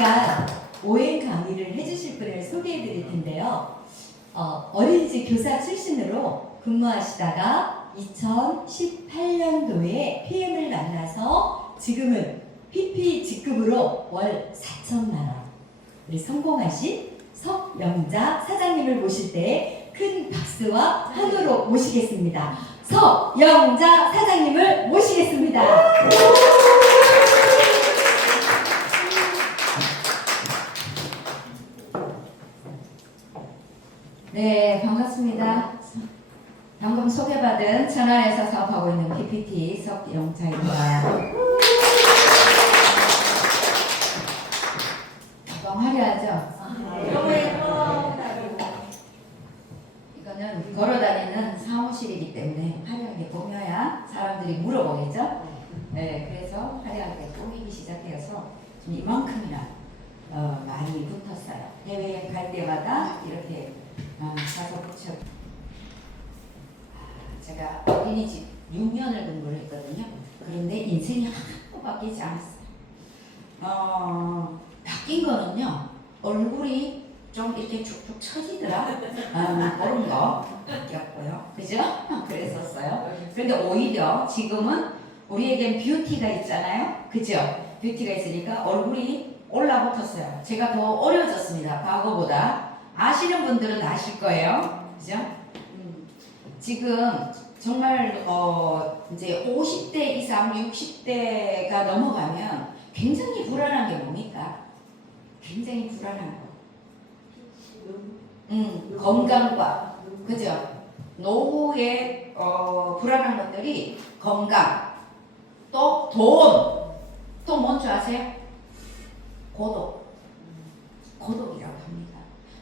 시간 오행 강의를 해주실 분을 소개해 드릴 텐데요. 어린이집 교사 출신으로 근무하시다가 2018년도에 PM을 만나서 지금은 PP 직급으로 월 4천만 원 우리 성공하신 석영자 사장님을 모실 때 큰 박수와 환호로 모시겠습니다. 석영자 사장님을 모시겠습니다. 네, 반갑습니다. 방금 소개받은 천안에서 사업하고 있는 PPT 석영자입니다. 가방 화려하죠? 너무 예뻐. 이거는 걸어다니는 사무실이기 때문에 화려하게 꾸며야 사람들이 물어보겠죠? 네, 그래서 화려하게 꾸미기 시작해서 좀 이만큼이나 많이 붙었어요. 해외에 갈 때마다 이렇게 가서 붙여. 제가 어린이집 6년을 근무를 했거든요. 그런데 인생이 하나도 바뀌지 않았어요. 바뀐 거는요, 얼굴이 좀 이렇게 쭉쭉 처지더라. 그런 거 바뀌었고요. 그죠? 그랬었어요. 그런데 오히려 지금은 우리에겐 뷰티가 있잖아요. 그죠? 뷰티가 있으니까 얼굴이 올라붙었어요. 제가 더 어려졌습니다. 과거보다. 아시는 분들은 아실 거예요. 그죠? 지금 정말 이제 50대 이상 60대가 넘어가면 굉장히 불안한 게 뭡니까? 굉장히 불안한 거. 건강과 그죠? 노후에 불안한 것들이 건강, 또 돈, 또 뭔지 아세요? 고독이라고 합니다.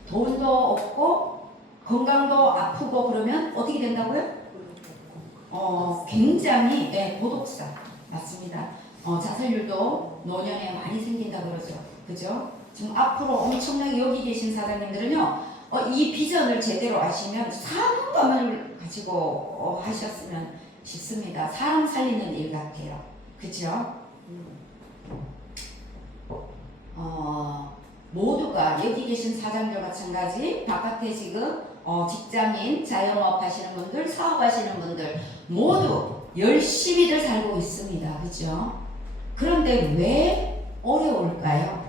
돈도 없고 건강도 아프고 그러면 어떻게 된다고요? 굉장히 고독사 맞습니다. 자살률도 노년에 많이 생긴다고 그러죠. 그죠? 지금 앞으로 엄청나게 여기 계신 사장님들은요, 이 비전을 제대로 아시면 사는 것을 가지고 하셨으면 싶습니다. 사람 살리는 일 같아요. 그죠? 모두가 여기 계신 사장들 마찬가지, 바깥에 지금 직장인, 자영업 하시는 분들, 사업하시는 분들 모두 열심히들 살고 있습니다. 그죠? 그런데 왜 어려울까요?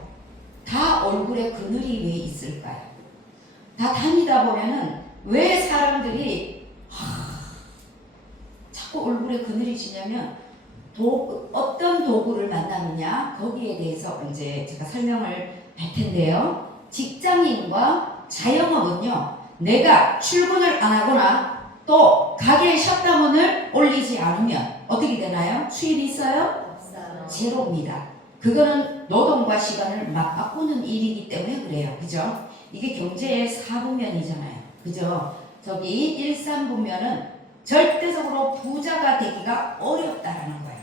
다 얼굴에 그늘이 왜 있을까요? 다 다니다 보면은 왜 사람들이 자꾸 얼굴에 그늘이 지냐면 어떤 도구를 만나느냐 거기에 대해서 이제 제가 설명을 할 텐데요. 직장인과 자영업은요, 내가 출근을 안 하거나 또 가게에 셧다운을 올리지 않으면 어떻게 되나요? 수입이 있어요? 없어요. 제로입니다. 그거는 노동과 시간을 맞바꾸는 일이기 때문에 그래요. 그죠? 이게 경제의 4분면이잖아요. 그죠? 저기 1~3분면은 절대적으로 부자가 되기가 어렵다라는 거예요.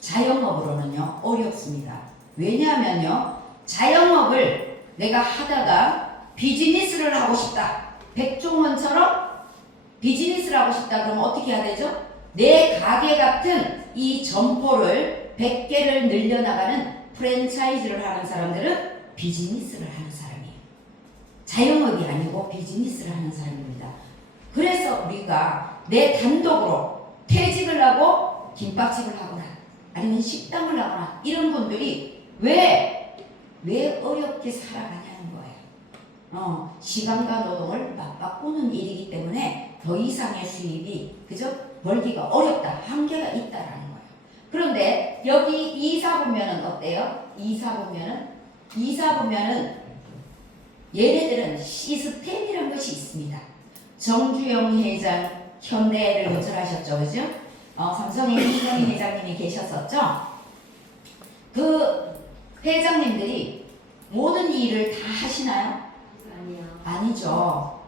자영업으로는요, 어렵습니다. 왜냐하면요, 자영업을 내가 하다가 비즈니스를 하고 싶다. 백종원처럼 비즈니스를 하고 싶다. 그러면 어떻게 해야 되죠? 내 가게 같은 이 점포를 100개를 늘려나가는 프랜차이즈를 하는 사람들은 비즈니스를 하는 사람이에요. 자영업이 아니고 비즈니스를 하는 사람입니다. 그래서 우리가 내 단독으로 퇴직을 하고 김밥집을 하거나 아니면 식당을 하거나 이런 분들이 왜 어렵게 살아가냐는 거예요. 시간과 노동을 맞바꾸는 일이기 때문에 더 이상의 수입이 그죠? 벌기가 어렵다. 한계가 있다라는 거예요. 그런데 여기 2·4분면은 어때요? 2·4분면은 얘네들은 시스템이라는 것이 있습니다. 정주영 회장 현대를 건설하셨죠, 그죠? 삼성의 이건희 회장님이 계셨었죠. 그 회장님들이 모든 일을 다 하시나요? 아니요. 아니죠.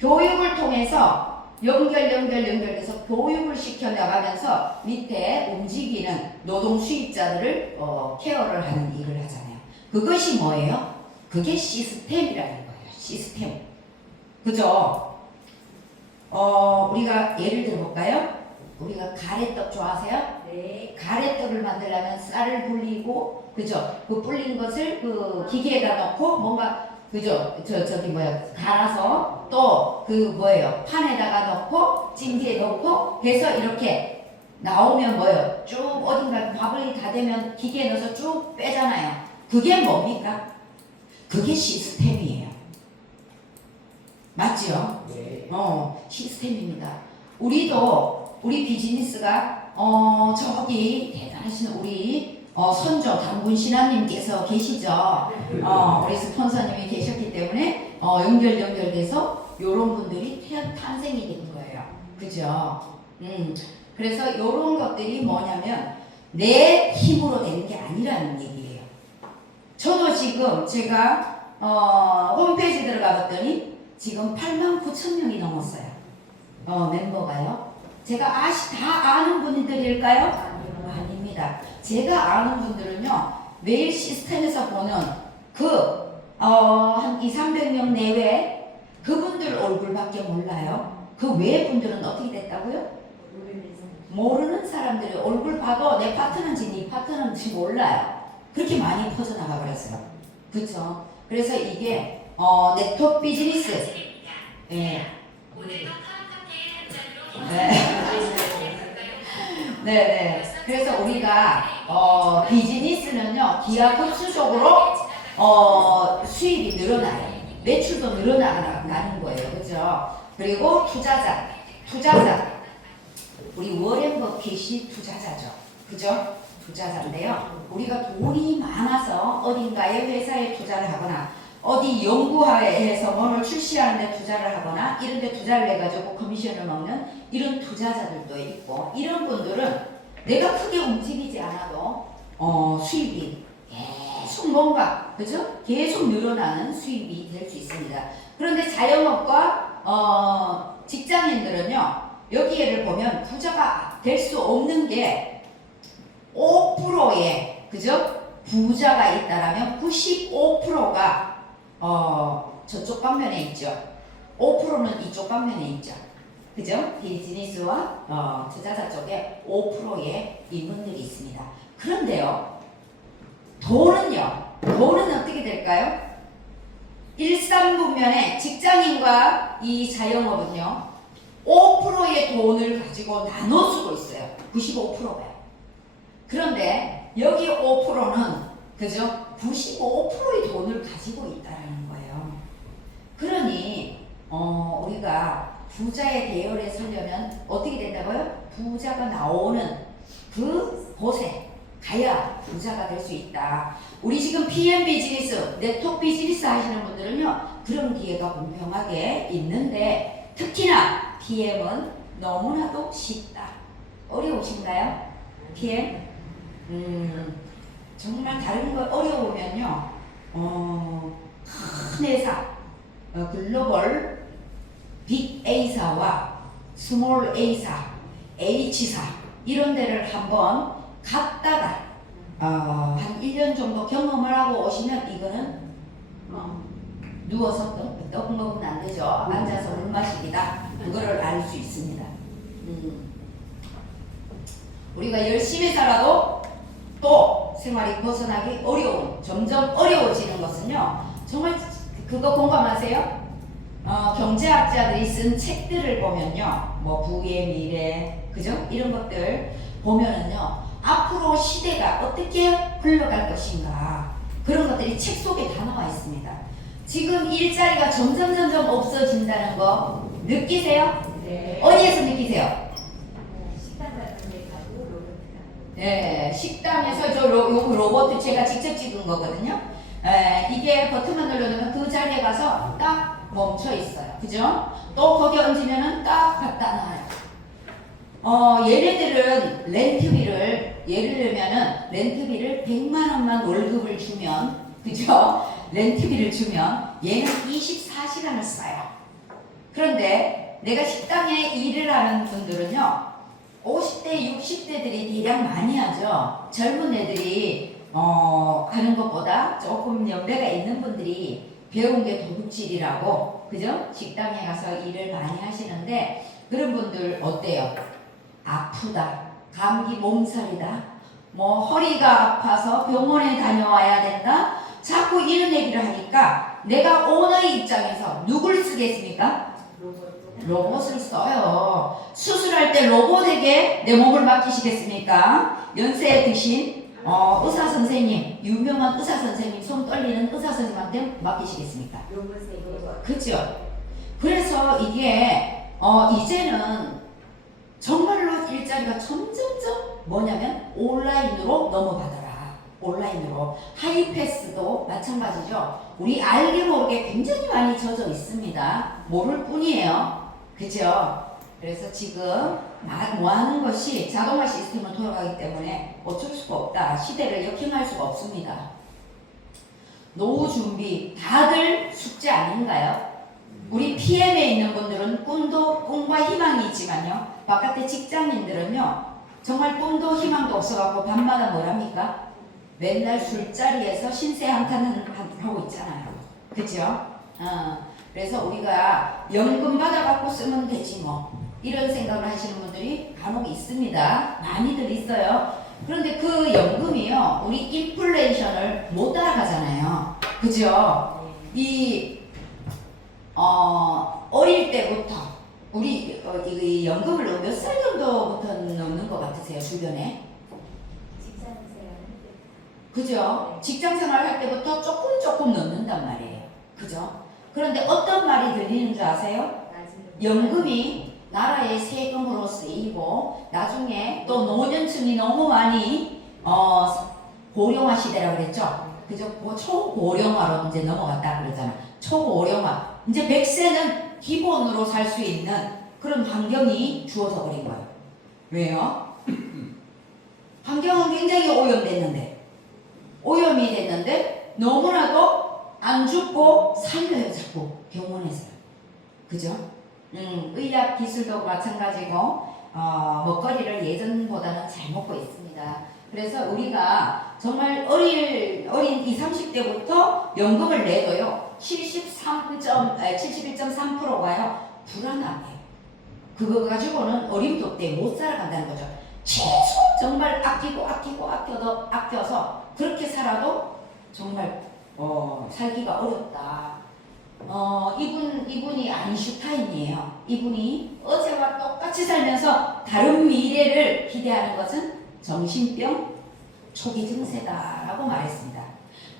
교육을 통해서 연결해서 교육을 시켜나가면서 밑에 움직이는 노동 수입자들을 케어를 하는 일을 하잖아요. 그것이 뭐예요? 그게 시스템이라는 거예요. 시스템. 그죠? 우리가 예를 들어볼까요? 우리가 가래떡 좋아하세요? 네. 가래떡을 만들려면 쌀을 불리고, 그죠? 그 불린 것을 그 기계에다 넣고 뭔가, 그죠? 저기 뭐야, 갈아서 또 그 뭐예요? 판에다가 넣고 찜기에 넣고 해서 이렇게 나오면 뭐예요? 쭉 어딘가 밥을 다 되면 기계에 넣어서 쭉 빼잖아요. 그게 뭡니까? 그게 시스템이에요. 맞죠? 네. 시스템입니다. 우리 비즈니스가 저기 대단하신 우리 선조 단군 신하님께서 계시죠. 우리 스폰서님이 계셨기 때문에 연결돼서 요런 분들이 탄생이 된 거예요. 그죠? 그래서 요런 것들이 뭐냐면 내 힘으로 되는 게 아니라는 얘기예요. 저도 지금 제가 홈페이지 들어가 봤더니 지금 89,000명이 넘었어요. 멤버가요. 제가 다 아는 분들일까요? 아닙니다. 제가 아는 분들은요, 매일 시스템에서 보는 한 200~300명 내외 그분들 얼굴밖에 몰라요. 그 외 분들은 어떻게 됐다고요? 모르는 사람들이 얼굴 봐도 내 파트너인지 네 파트너인지 몰라요. 그렇게 많이 퍼져나가 버렸어요. 그렇죠? 그래서 이게 네트워크 비즈니스. 예. 네. 그래서 우리가 비즈니스는요, 기하 급수적으로 수입이 늘어나요. 매출도 늘어나는 거예요. 그죠? 그리고 투자자. 우리 워렌 버핏이 투자자죠. 그죠? 투자자인데요. 우리가 돈이 많아서 어딘가에 회사에 투자를 하거나 어디 연구회에서 뭐를 출시하는데 투자를 하거나 이런 데 투자를 해가지고 커미션을 먹는 이런 투자자들도 있고, 이런 분들은 내가 크게 움직이지 않아도 수입이 계속 뭔가, 그죠? 계속 늘어나는 수입이 될 수 있습니다. 그런데 자영업과 직장인들은요, 여기를 보면 부자가 될 수 없는 게 5%의, 그죠? 부자가 있다라면 95%가 저쪽 방면에 있죠. 5%는 이쪽 방면에 있죠. 그죠? 비즈니스와 투자자 쪽에 5%의 인물들이 있습니다. 그런데요, 돈은 어떻게 될까요? 일산분면에 직장인과 이 자영업은요, 5%의 돈을 가지고 나눠 쓰고 있어요. 95%가요. 그런데 여기 5%는 그죠? 95%의 돈을 가지고 있다라는 거예요. 그러니 우리가 부자의 계열에 서려면 어떻게 된다고요? 부자가 나오는 그 곳에 가야 부자가 될 수 있다. 우리 지금 PM 비즈니스, 네트워크 비즈니스 하시는 분들은요, 그런 기회가 공평하게 있는데, 특히나 PM은 너무나도 쉽다. 어려우신가요? PM? 정말 다른 거 어려우면요, 큰 회사, 글로벌 빅 A사와 스몰 A사, H사 이런 데를 한번 갔다가 한 1년 정도 경험을 하고 오시면 이거는 누워서 떡 먹으면 안 되죠. 앉아서 물 마시기다. 그거를 알 수 있습니다. 우리가 열심히 살아도 또 생활이 벗어나기 점점 어려워지는 것은요, 정말 그거 공감하세요? 경제학자들이 쓴 책들을 보면요, 뭐 부의 미래, 그죠? 이런 것들 보면은요, 앞으로 시대가 어떻게 흘러갈 것인가, 그런 것들이 책 속에 다 나와 있습니다. 지금 일자리가 점점 없어진다는 거 느끼세요? 네. 어디에서 느끼세요? 식당 같은 데 가고 로봇가. 네, 식당에서 요 로봇 제가 직접 찍은 거거든요. 이게 버튼만 눌러주면 그 자리에 가서 딱 멈춰 있어요. 그죠? 또 거기 얹으면은 딱 갖다 놔요. 얘네들은 렌트비를, 예를 들면은 렌트비를 100만 원만 월급을 주면, 그죠? 렌트비를 주면 얘는 24시간을 써요. 그런데 내가 식당에 일을 하는 분들은요, 50대, 60대들이 대략 많이 하죠. 젊은 애들이 하는 것보다 조금 연배가 있는 분들이 배운 게 도둑질이라고, 그죠? 식당에 가서 일을 많이 하시는데, 그런 분들 어때요? 아프다, 감기 몸살이다. 뭐 허리가 아파서 병원에 다녀와야 된다. 자꾸 이런 얘기를 하니까 내가 오너의 입장에서 누굴 쓰겠습니까? 로봇을 써요. 수술할 때 로봇에게 내 몸을 맡기시겠습니까? 연세 드신 의사 선생님, 유명한 의사 선생님, 손 떨리는 의사 선생님한테 맡기시겠습니까? 그죠? 그래서 이게 이제는 정말로 일자리가 점점점 뭐냐면 온라인으로 넘어가더라. 온라인으로. 하이패스도 마찬가지죠. 우리 알게 모르게 굉장히 많이 젖어 있습니다. 모를 뿐이에요. 그죠? 그래서 지금 뭐 하는 것이 자동화 시스템으로 돌아가기 때문에 어쩔 수가 없다. 시대를 역행할 수가 없습니다. 노후 준비 다들 숙제 아닌가요? 우리 PM에 있는 분들은 꿈과 희망이 있지만요. 바깥에 직장인들은요. 정말 꿈도 희망도 없어갖고 밤마다 뭐랍니까? 맨날 술자리에서 신세 한탄 하고 있잖아요. 그죠? 그래서 우리가 연금 받아갖고 쓰면 되지 뭐. 이런 생각을 하시는 분들이 간혹 있습니다. 많이들 있어요. 그런데 그 연금이요. 우리 인플레이션을 못 따라가잖아요. 그죠? 어릴 때부터 우리 이 연금을 몇 살 정도부터 넣는 것 같으세요? 주변에? 그죠? 직장 생활 할 때부터 조금 넣는단 말이에요. 그죠? 그런데 어떤 말이 들리는 줄 아세요? 연금이 나라의 세금으로 쓰이고 나중에 또 노년층이 너무 많이 고령화 시대라고 그랬죠? 그죠? 뭐 초고령화로 이제 넘어갔다 그러잖아. 초고령화. 이제 100세는 기본으로 살 수 있는 그런 환경이 주어져 버린 거예요. 왜요? 환경은 굉장히 오염이 됐는데 너무나도 안 죽고 살려요. 자꾸 병원에서. 그죠? 의학 기술도 마찬가지고 먹거리를 예전보다는 잘 먹고 있습니다. 그래서 우리가 정말 어린 20, 30대부터 연금을 내도요 71.3%가요 불안하게 그거 가지고는 어림도 없대 못 살아간다는 거죠. 계속 정말 아껴서 그렇게 살아도 정말 살기가 어렵다. 이분이 아인슈타인이에요. 이분이 어제와 똑같이 살면서 다른 미래를 기대하는 것은 정신병 초기 증세다라고 말했습니다.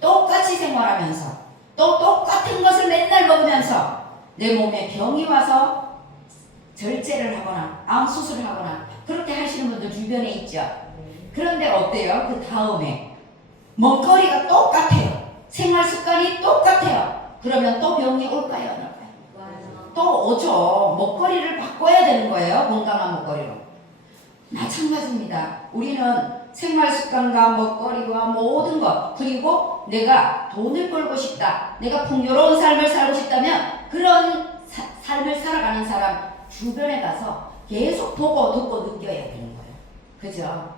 똑같이 생활하면서 또 똑같은 것을 맨날 먹으면서 내 몸에 병이 와서 절제를 하거나 암 수술을 하거나 그렇게 하시는 분들 주변에 있죠. 그런데 어때요? 그 다음에 먹거리가 똑같아요. 생활 습관이 똑같아요. 그러면 또 병이 올까요? 안 올까요? 또 오죠. 먹거리를 바꿔야 되는 거예요. 건강한 먹거리로. 마찬가지입니다. 우리는 생활 습관과 먹거리와 모든 것 그리고 내가 돈을 벌고 싶다. 내가 풍요로운 삶을 살고 싶다면 그런 삶을 살아가는 사람 주변에 가서 계속 보고 듣고 느껴야 되는 거예요. 그죠?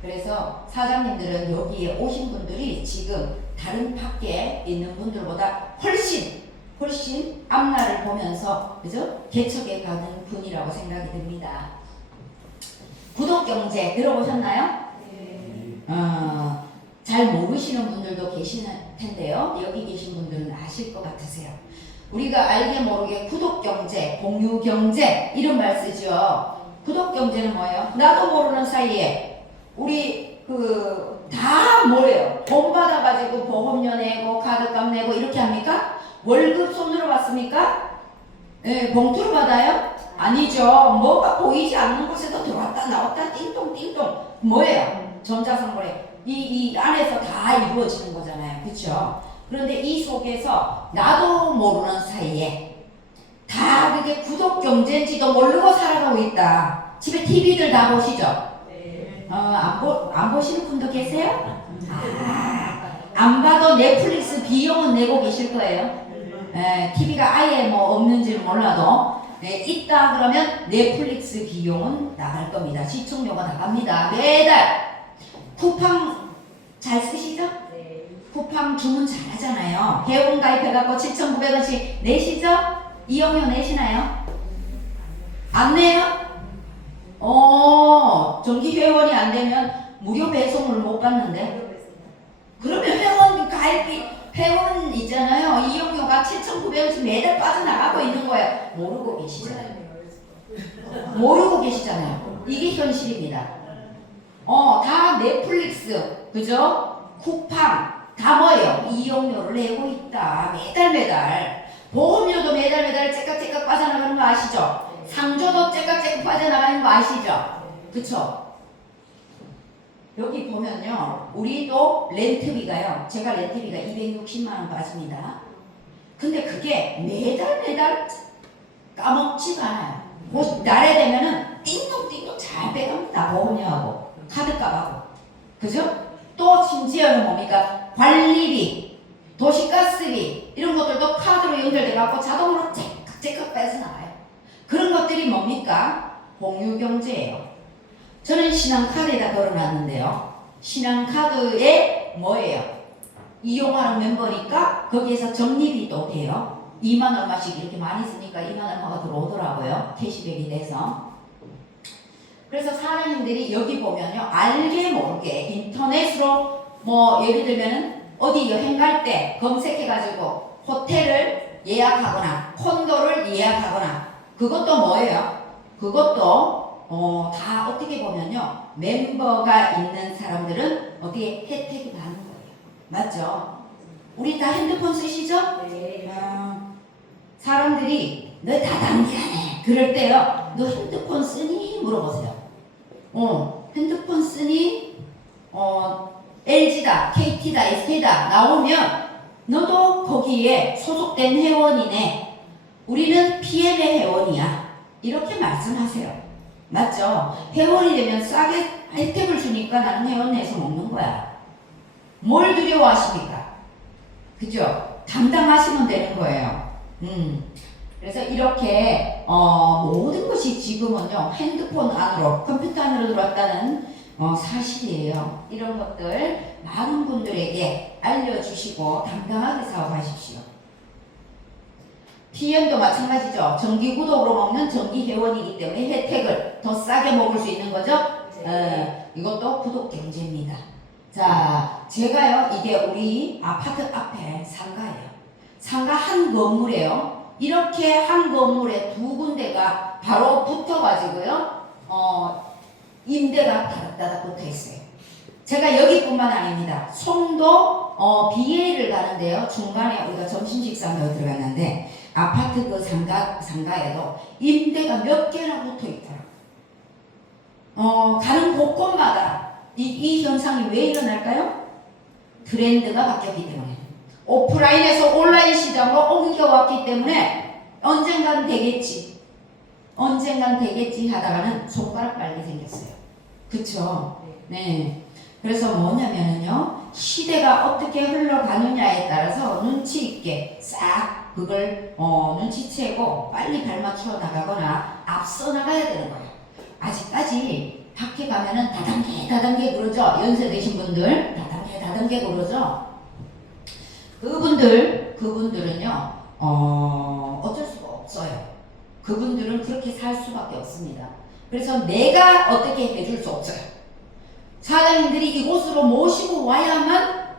그래서 사장님들은 여기에 오신 분들이 지금 다른 밖에 있는 분들보다 훨씬 앞날을 보면서 그죠? 개척해 가는 분이라고 생각이 듭니다. 구독경제 들어보셨나요? 네. 잘 모르시는 분들도 계시는 텐데요. 여기 계신 분들은 아실 것 같으세요. 우리가 알게 모르게 구독경제, 공유경제 이런 말 쓰죠. 구독경제는 뭐예요? 나도 모르는 사이에 우리 다 뭐예요? 돈 받아가지고 보험료 내고 카드값 내고 이렇게 합니까? 월급 손으로 받습니까? 네, 봉투로 받아요? 아니죠. 뭐가 보이지 않는 곳에서 들어왔다 나왔다 띵동띵동 뭐예요? 전자상거래 이 안에서 다 이루어지는 거잖아요. 그렇죠? 그런데 이 속에서 나도 모르는 사이에 다 그게 구독경제인지도 모르고 살아가고 있다. 집에 TV들 다 보시죠? 네. 안 보시는 분도 계세요? 안 봐도 넷플릭스 비용은 내고 계실 거예요. TV가 아예 뭐 없는지는 몰라도 있다 그러면 넷플릭스 비용은 나갈 겁니다. 시청료가 나갑니다. 매달 쿠팡 잘 쓰시죠? 네. 쿠팡 주문 잘 하잖아요. 회원 가입해갖고 7,900원씩 내시죠? 이용료 내시나요? 안 내요? 정기 회원이 안 되면 무료 배송을 못 받는데. 모르겠습니다. 그러면 회원 가입비 회원 있잖아요. 이용료가 7,900원씩 매달 빠져나가고 있는 거예요. 모르고 계시잖아요. 모르고 계시잖아요. 이게 현실입니다. 다 넷플릭스, 그죠? 쿠팡 다 뭐예요? 이용료를 내고 있다. 매달. 보험료도 매달 째깍째깍 빠져나가는 거 아시죠? 상조도 째깍째깍 빠져나가는 거 아시죠? 그쵸? 여기 보면요, 우리도 렌트비가요, 제가 렌트비가 260만원 빠집니다. 근데 그게 매달 까먹지가 않아요. 뭐 날에 되면은 띵동띵동 잘 빼갑니다. 보험료하고 카드값하고, 그죠? 또 심지어는 뭡니까? 관리비, 도시가스비 이런 것들도 카드로 연결돼 갖고 자동으로 째깍째깍 빼져나가요. 그런 것들이 뭡니까? 공유경제예요. 저는 신한카드에다 걸어놨는데요. 신한카드에 뭐예요? 이용하는 멤버니까 거기에서 적립이 또 돼요. 2만 얼마씩 이렇게 많이 쓰니까 2만 얼마가 들어오더라고요. 캐시백이 돼서. 그래서 사장님들이 여기 보면요, 알게 모르게 인터넷으로 뭐 예를 들면은 어디 여행 갈 때 검색해가지고 호텔을 예약하거나 콘도를 예약하거나, 그것도 뭐예요? 그것도 다 어떻게 보면요, 멤버가 있는 사람들은 어디에 혜택이 많은 거예요. 맞죠? 우리 다 핸드폰 쓰시죠? 네. 사람들이 너 다단계하네 그럴 때요, 너 핸드폰 쓰니? 물어보세요. 핸드폰 쓰니? LG다, KT다, SK다 나오면 너도 거기에 소속된 회원이네. 우리는 PM의 회원이야. 이렇게 말씀하세요. 맞죠? 회원이 되면 싸게 혜택을 주니까 나는 회원 내서 먹는 거야. 뭘 두려워하십니까? 그죠? 감당하시면 되는 거예요. 그래서 이렇게 모든 것이 지금은요, 핸드폰 안으로, 컴퓨터 안으로 들어왔다는 사실이에요. 이런 것들 많은 분들에게 알려주시고 당당하게 사업하십시오. PM도 마찬가지죠. 정기 구독으로 먹는 정기 회원이기 때문에 혜택을 더 싸게 먹을 수 있는 거죠. 이것도 구독 경제입니다. 자, 제가요, 이게 우리 아파트 앞에 상가예요. 상가 한 건물에요. 이렇게 한 건물에 두 군데가 바로 붙어가지고요, 임대가 다닥다닥 붙어 있어요. 제가 여기뿐만 아닙니다. 송도 BA를 가는데요, 중간에 우리가 점심 식사 넣어 들어갔는데 아파트 그 상가에도 임대가 몇 개나 붙어 있더라고요. 가는 곳곳마다 이 현상이 왜 일어날까요? 트렌드가 바뀌었기 때문에, 오프라인에서 온라인 시장으로 옮겨왔기 때문에 언젠간 되겠지 하다가는 손가락 빨리 생겼어요. 그쵸? 네. 그래서 뭐냐면요, 시대가 어떻게 흘러가느냐에 따라서 눈치 있게 싹 그걸 눈치채고 빨리 발맞춰 나가거나 앞서 나가야 되는 거예요. 아직까지 밖에 가면은 다단계 그러죠. 연세 되신 분들 다단계 그러죠. 그분들은요, 어쩔 수가 없어요. 그분들은 그렇게 살 수밖에 없습니다. 그래서 내가 어떻게 해줄 수 없어요. 사장님들이 이곳으로 모시고 와야만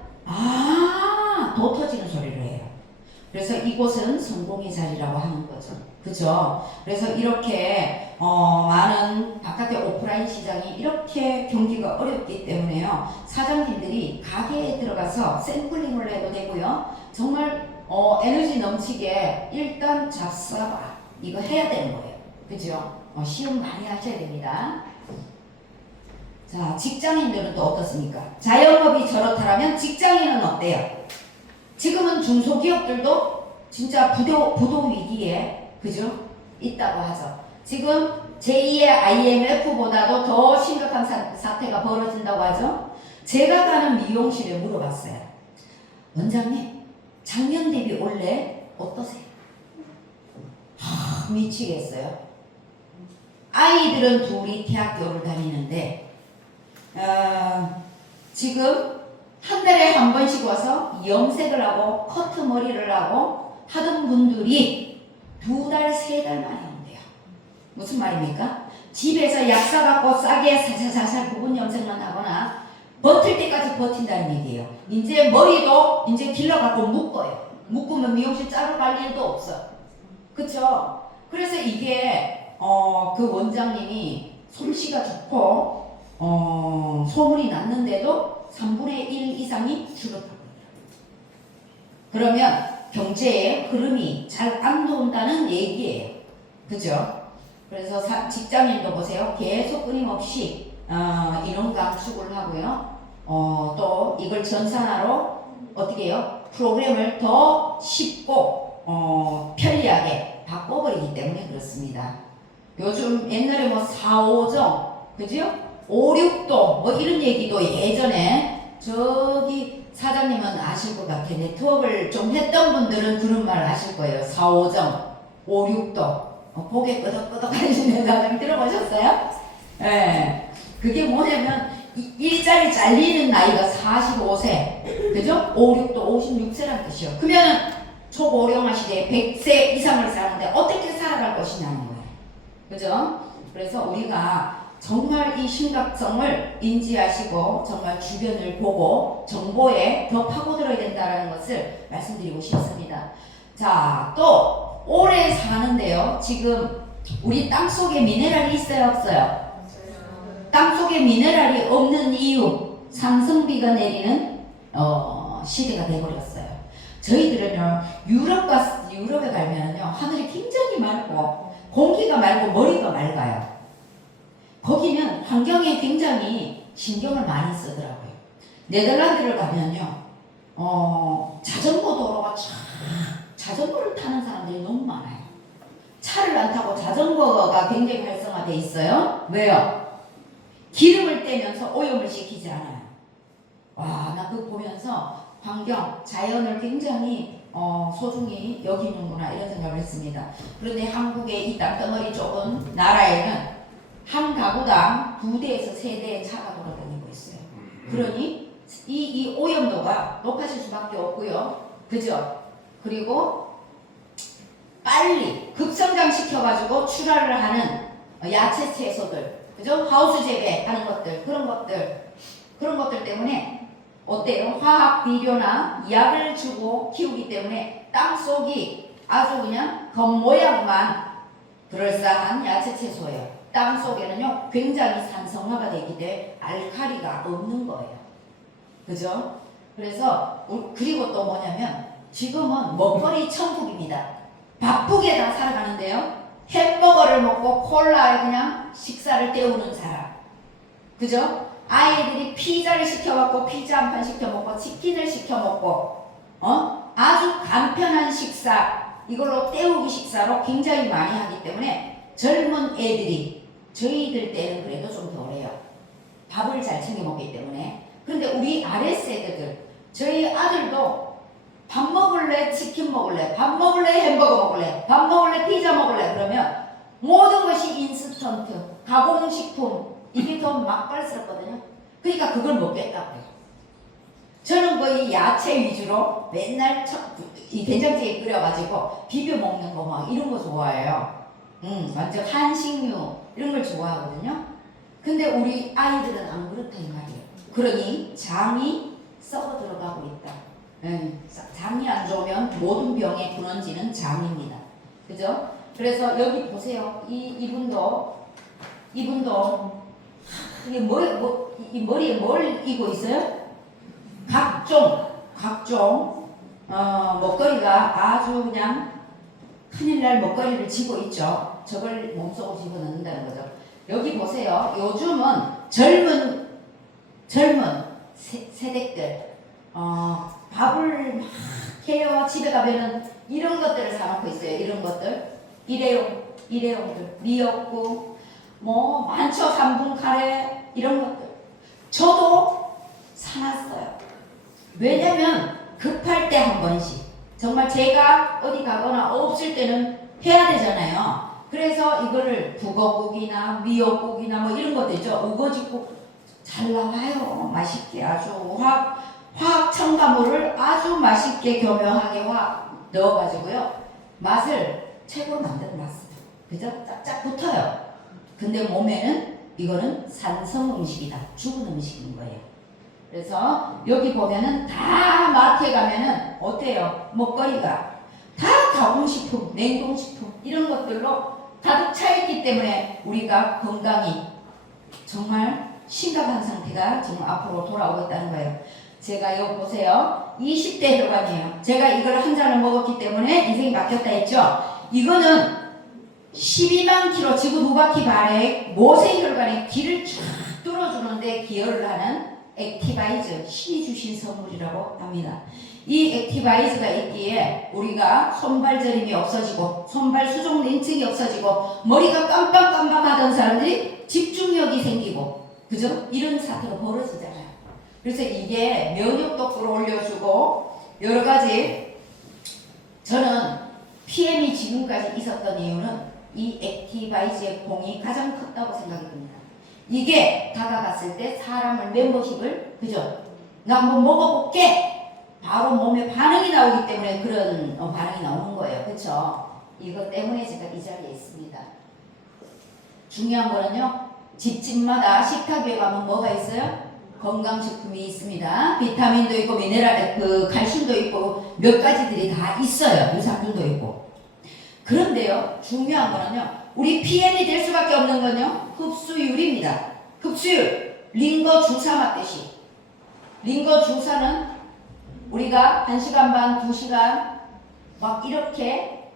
도 터지는 소리를 해요. 그래서 이곳은 성공의 자리라고 하는 거죠. 그죠? 그래서 이렇게 많은 바깥의 오프라인 시장이 이렇게 경기가 어렵기 때문에요, 사장님들이 가게에 들어가서 샘플링을 해도 되고요, 정말 에너지 넘치게 일단 잡사봐 이거 해야 되는 거예요. 그죠? 시험 많이 하셔야 됩니다. 자, 직장인들은 또 어떻습니까? 자영업이 저렇다라면 직장인은 어때요? 지금은 중소기업들도 진짜 부도 위기에, 그죠? 있다고 하죠. 지금 제2의 IMF보다도 더 심각한 사태가 벌어진다고 하죠. 제가 가는 미용실에 물어봤어요. 원장님, 작년 대비 올해 어떠세요? 미치겠어요. 아이들은 둘이 대학교를 다니는데 지금 한 달에 한 번씩 와서 염색을 하고 커트 머리를 하고 하던 분들이 2달, 3달 만에 온대요. 무슨 말입니까? 집에서 약 사갖고 싸게 사사사살 부분 염색만 하거나 버틸 때까지 버틴다는 얘기예요. 이제 머리도 이제 길러갖고 묶어요. 묶으면 미용실 자르 갈 일도 없어. 그쵸? 그래서 이게 그 원장님이 솜씨가 좋고 소문이 났는데도 3분의 1 이상이 줄었다고. 그러면 경제의 흐름이 잘 안 돈다는 얘기예요. 그죠? 그래서 직장인도 보세요. 계속 끊임없이 인원 감축을 하고요. 또 이걸 전산화로 어떻게 해요? 프로그램을 더 쉽고 편리하게 바꿔버리기 때문에 그렇습니다. 요즘 옛날에 뭐 4, 5정, 그죠? 5, 6도 뭐 이런 얘기도 예전에 저기 사장님은 아실 것 같아. 네트워크를 좀 했던 분들은 그런 말 아실 거예요. 4, 5정, 5, 6도. 고개 끄덕끄덕 하시는 사람 들어보셨어요? 예. 네. 그게 뭐냐면 일자리 잘리는 나이가 45세, 그죠? 5, 6도 56세란 뜻이요. 그러면은 초고령화 시대에 100세 이상을 사는데 어떻게 살아갈 것이냐는 거예요. 그죠? 그래서 우리가 정말 이 심각성을 인지하시고 정말 주변을 보고 정보에 더 파고들어야 된다는 것을 말씀드리고 싶습니다. 자, 또 오래 사는데요. 지금 우리 땅속에 미네랄이 있어요, 없어요? 땅속에 미네랄이 없는 이유, 상승비가 내리는 시대가 돼버렸어요. 저희들은요, 유럽에 가면요, 하늘이 굉장히 맑고 공기가 맑고 머리가 맑아요. 거기는 환경에 굉장히 신경을 많이 쓰더라고요. 네덜란드를 가면요, 자전거 도로가 자전거를 타는 사람들이 너무 많아요. 차를 안 타고 자전거가 굉장히 활성화돼 있어요. 왜요? 기름을 떼면서 오염을 시키지 않아요. 와, 나 그거 보면서 환경, 자연을 굉장히 소중히 여기는구나 이런 생각을 했습니다. 그런데 한국의 이 땅덩어리 좁은 나라에는 한 가구당 2대에서 3대의 차가 돌아다니고 있어요. 그러니 이 오염도가 높아질 수밖에 없고요. 그죠? 그리고 빨리 급성장시켜가지고 출하를 하는 야채 채소들, 그죠? 하우스 재배하는 것들, 그런 것들 때문에 어때요? 화학 비료나 약을 주고 키우기 때문에 땅속이 아주 그냥 겉모양만 그럴싸한 야채 채소예요. 땅속에는요 굉장히 산성화가 되기 때문에 알칼리가 없는 거예요. 그죠? 그래서 그리고 또 뭐냐면 지금은 먹거리 천국입니다. 바쁘게 다 살아가는데요. 햄버거를 먹고 콜라에 그냥 식사를 때우는 사람. 그죠? 아이들이 피자를 시켜먹고 피자 한 판 시켜먹고 치킨을 시켜먹고 아주 간편한 식사 이걸로 때우기 식사로 굉장히 많이 하기 때문에 젊은 애들이 저희들 때는 그래도 좀 덜해요. 밥을 잘 챙겨 먹기 때문에. 그런데 우리 아랫세대들 저희 아들도 밥 먹을래? 치킨 먹을래? 밥 먹을래? 햄버거 먹을래? 밥 먹을래? 피자 먹을래? 그러면 모든 것이 인스턴트, 가공식품 이게 더 막발스럽거든요. 그러니까 그걸 먹겠다고요. 저는 거의 야채 위주로 맨날 이 된장찌개 끓여가지고 비벼 먹는 거 막 이런 거 좋아해요. 완전 한식류 이런 걸 좋아하거든요. 근데 우리 아이들은 안 그렇다 이 말이에요. 그러니 장이 썩어 들어가고 있다. 장이 안 좋으면 모든 병의 근원지는 장입니다. 그죠? 그래서 여기 보세요. 이분도 이게 이 머리에 뭘 이고 있어요? 각종 먹거리가 아주 그냥 큰일날 먹거리를 지고 있죠. 저걸 몸속으로 집어넣는다는 거죠. 여기 보세요. 요즘은 젊은 세대들 밥을 막 해요. 집에 가면은 이런 것들을 사놓고 있어요. 이런 것들 일회용들 미역국 뭐 많죠. 3분 카레 이런 것들 저도 사놨어요. 왜냐면 급할 때 한 번씩 정말 제가 어디 가거나 없을 때는 해야 되잖아요. 그래서 이거를 북어국이나 미역국이나 뭐 이런 것들 있죠. 우거지국 잘 나와요. 맛있게 아주 화학 첨가물을 아주 맛있게 교묘하게 확 넣어가지고요. 맛을 최고로 만들어놨어요. 그죠? 짝짝 붙어요. 근데 몸에는 이거는 산성 음식이다. 죽은 음식인 거예요. 그래서 여기 보면은 다 마트에 가면은 어때요? 먹거리가 다 가공식품, 냉동식품 이런 것들로 가득 차 있기 때문에 우리가 건강이 정말 심각한 상태가 지금 앞으로 돌아오고 있다는 거예요. 제가 여기 보세요. 20대 혈관이에요. 제가 이걸 한 잔을 먹었기 때문에 인생이 바뀌었다 했죠. 이거는 12만 킬로 지구 두 바퀴 발에 모세혈관에 길을 쫙 뚫어주는데 기여를 하는 액티바이즈, 신이 주신 선물이라고 합니다. 이 액티바이즈가 있기에 우리가 손발 저림이 없어지고 손발 수족 냉증이 없어지고 머리가 깜빡깜빡하던 사람들이 집중력이 생기고 그죠? 이런 사태가 벌어지잖아요. 그래서 이게 면역도 끌어올려주고 여러 가지 저는 PM이 지금까지 있었던 이유는 이 액티바이즈의 공이 가장 컸다고 생각이 듭니다. 이게 다가갔을 때 사람을 멤버십을 그죠? 나 한번 먹어볼게 바로 몸에 반응이 나오기 때문에 그런 반응이 나오는 거예요. 그렇죠? 이것 때문에 제가 이 자리에 있습니다. 중요한 거는요. 집집마다 식탁에 가면 뭐가 있어요? 건강식품이 있습니다. 비타민도 있고 미네랄, 칼슘도 있고 몇 가지들이 다 있어요. 유산균도 있고. 그런데요. 중요한 거는요. 우리 PM이 될 수밖에 없는 건요. 흡수율입니다. 흡수율. 링거 주사 맞듯이. 링거 주사는 우리가 1시간 반, 2시간 막 이렇게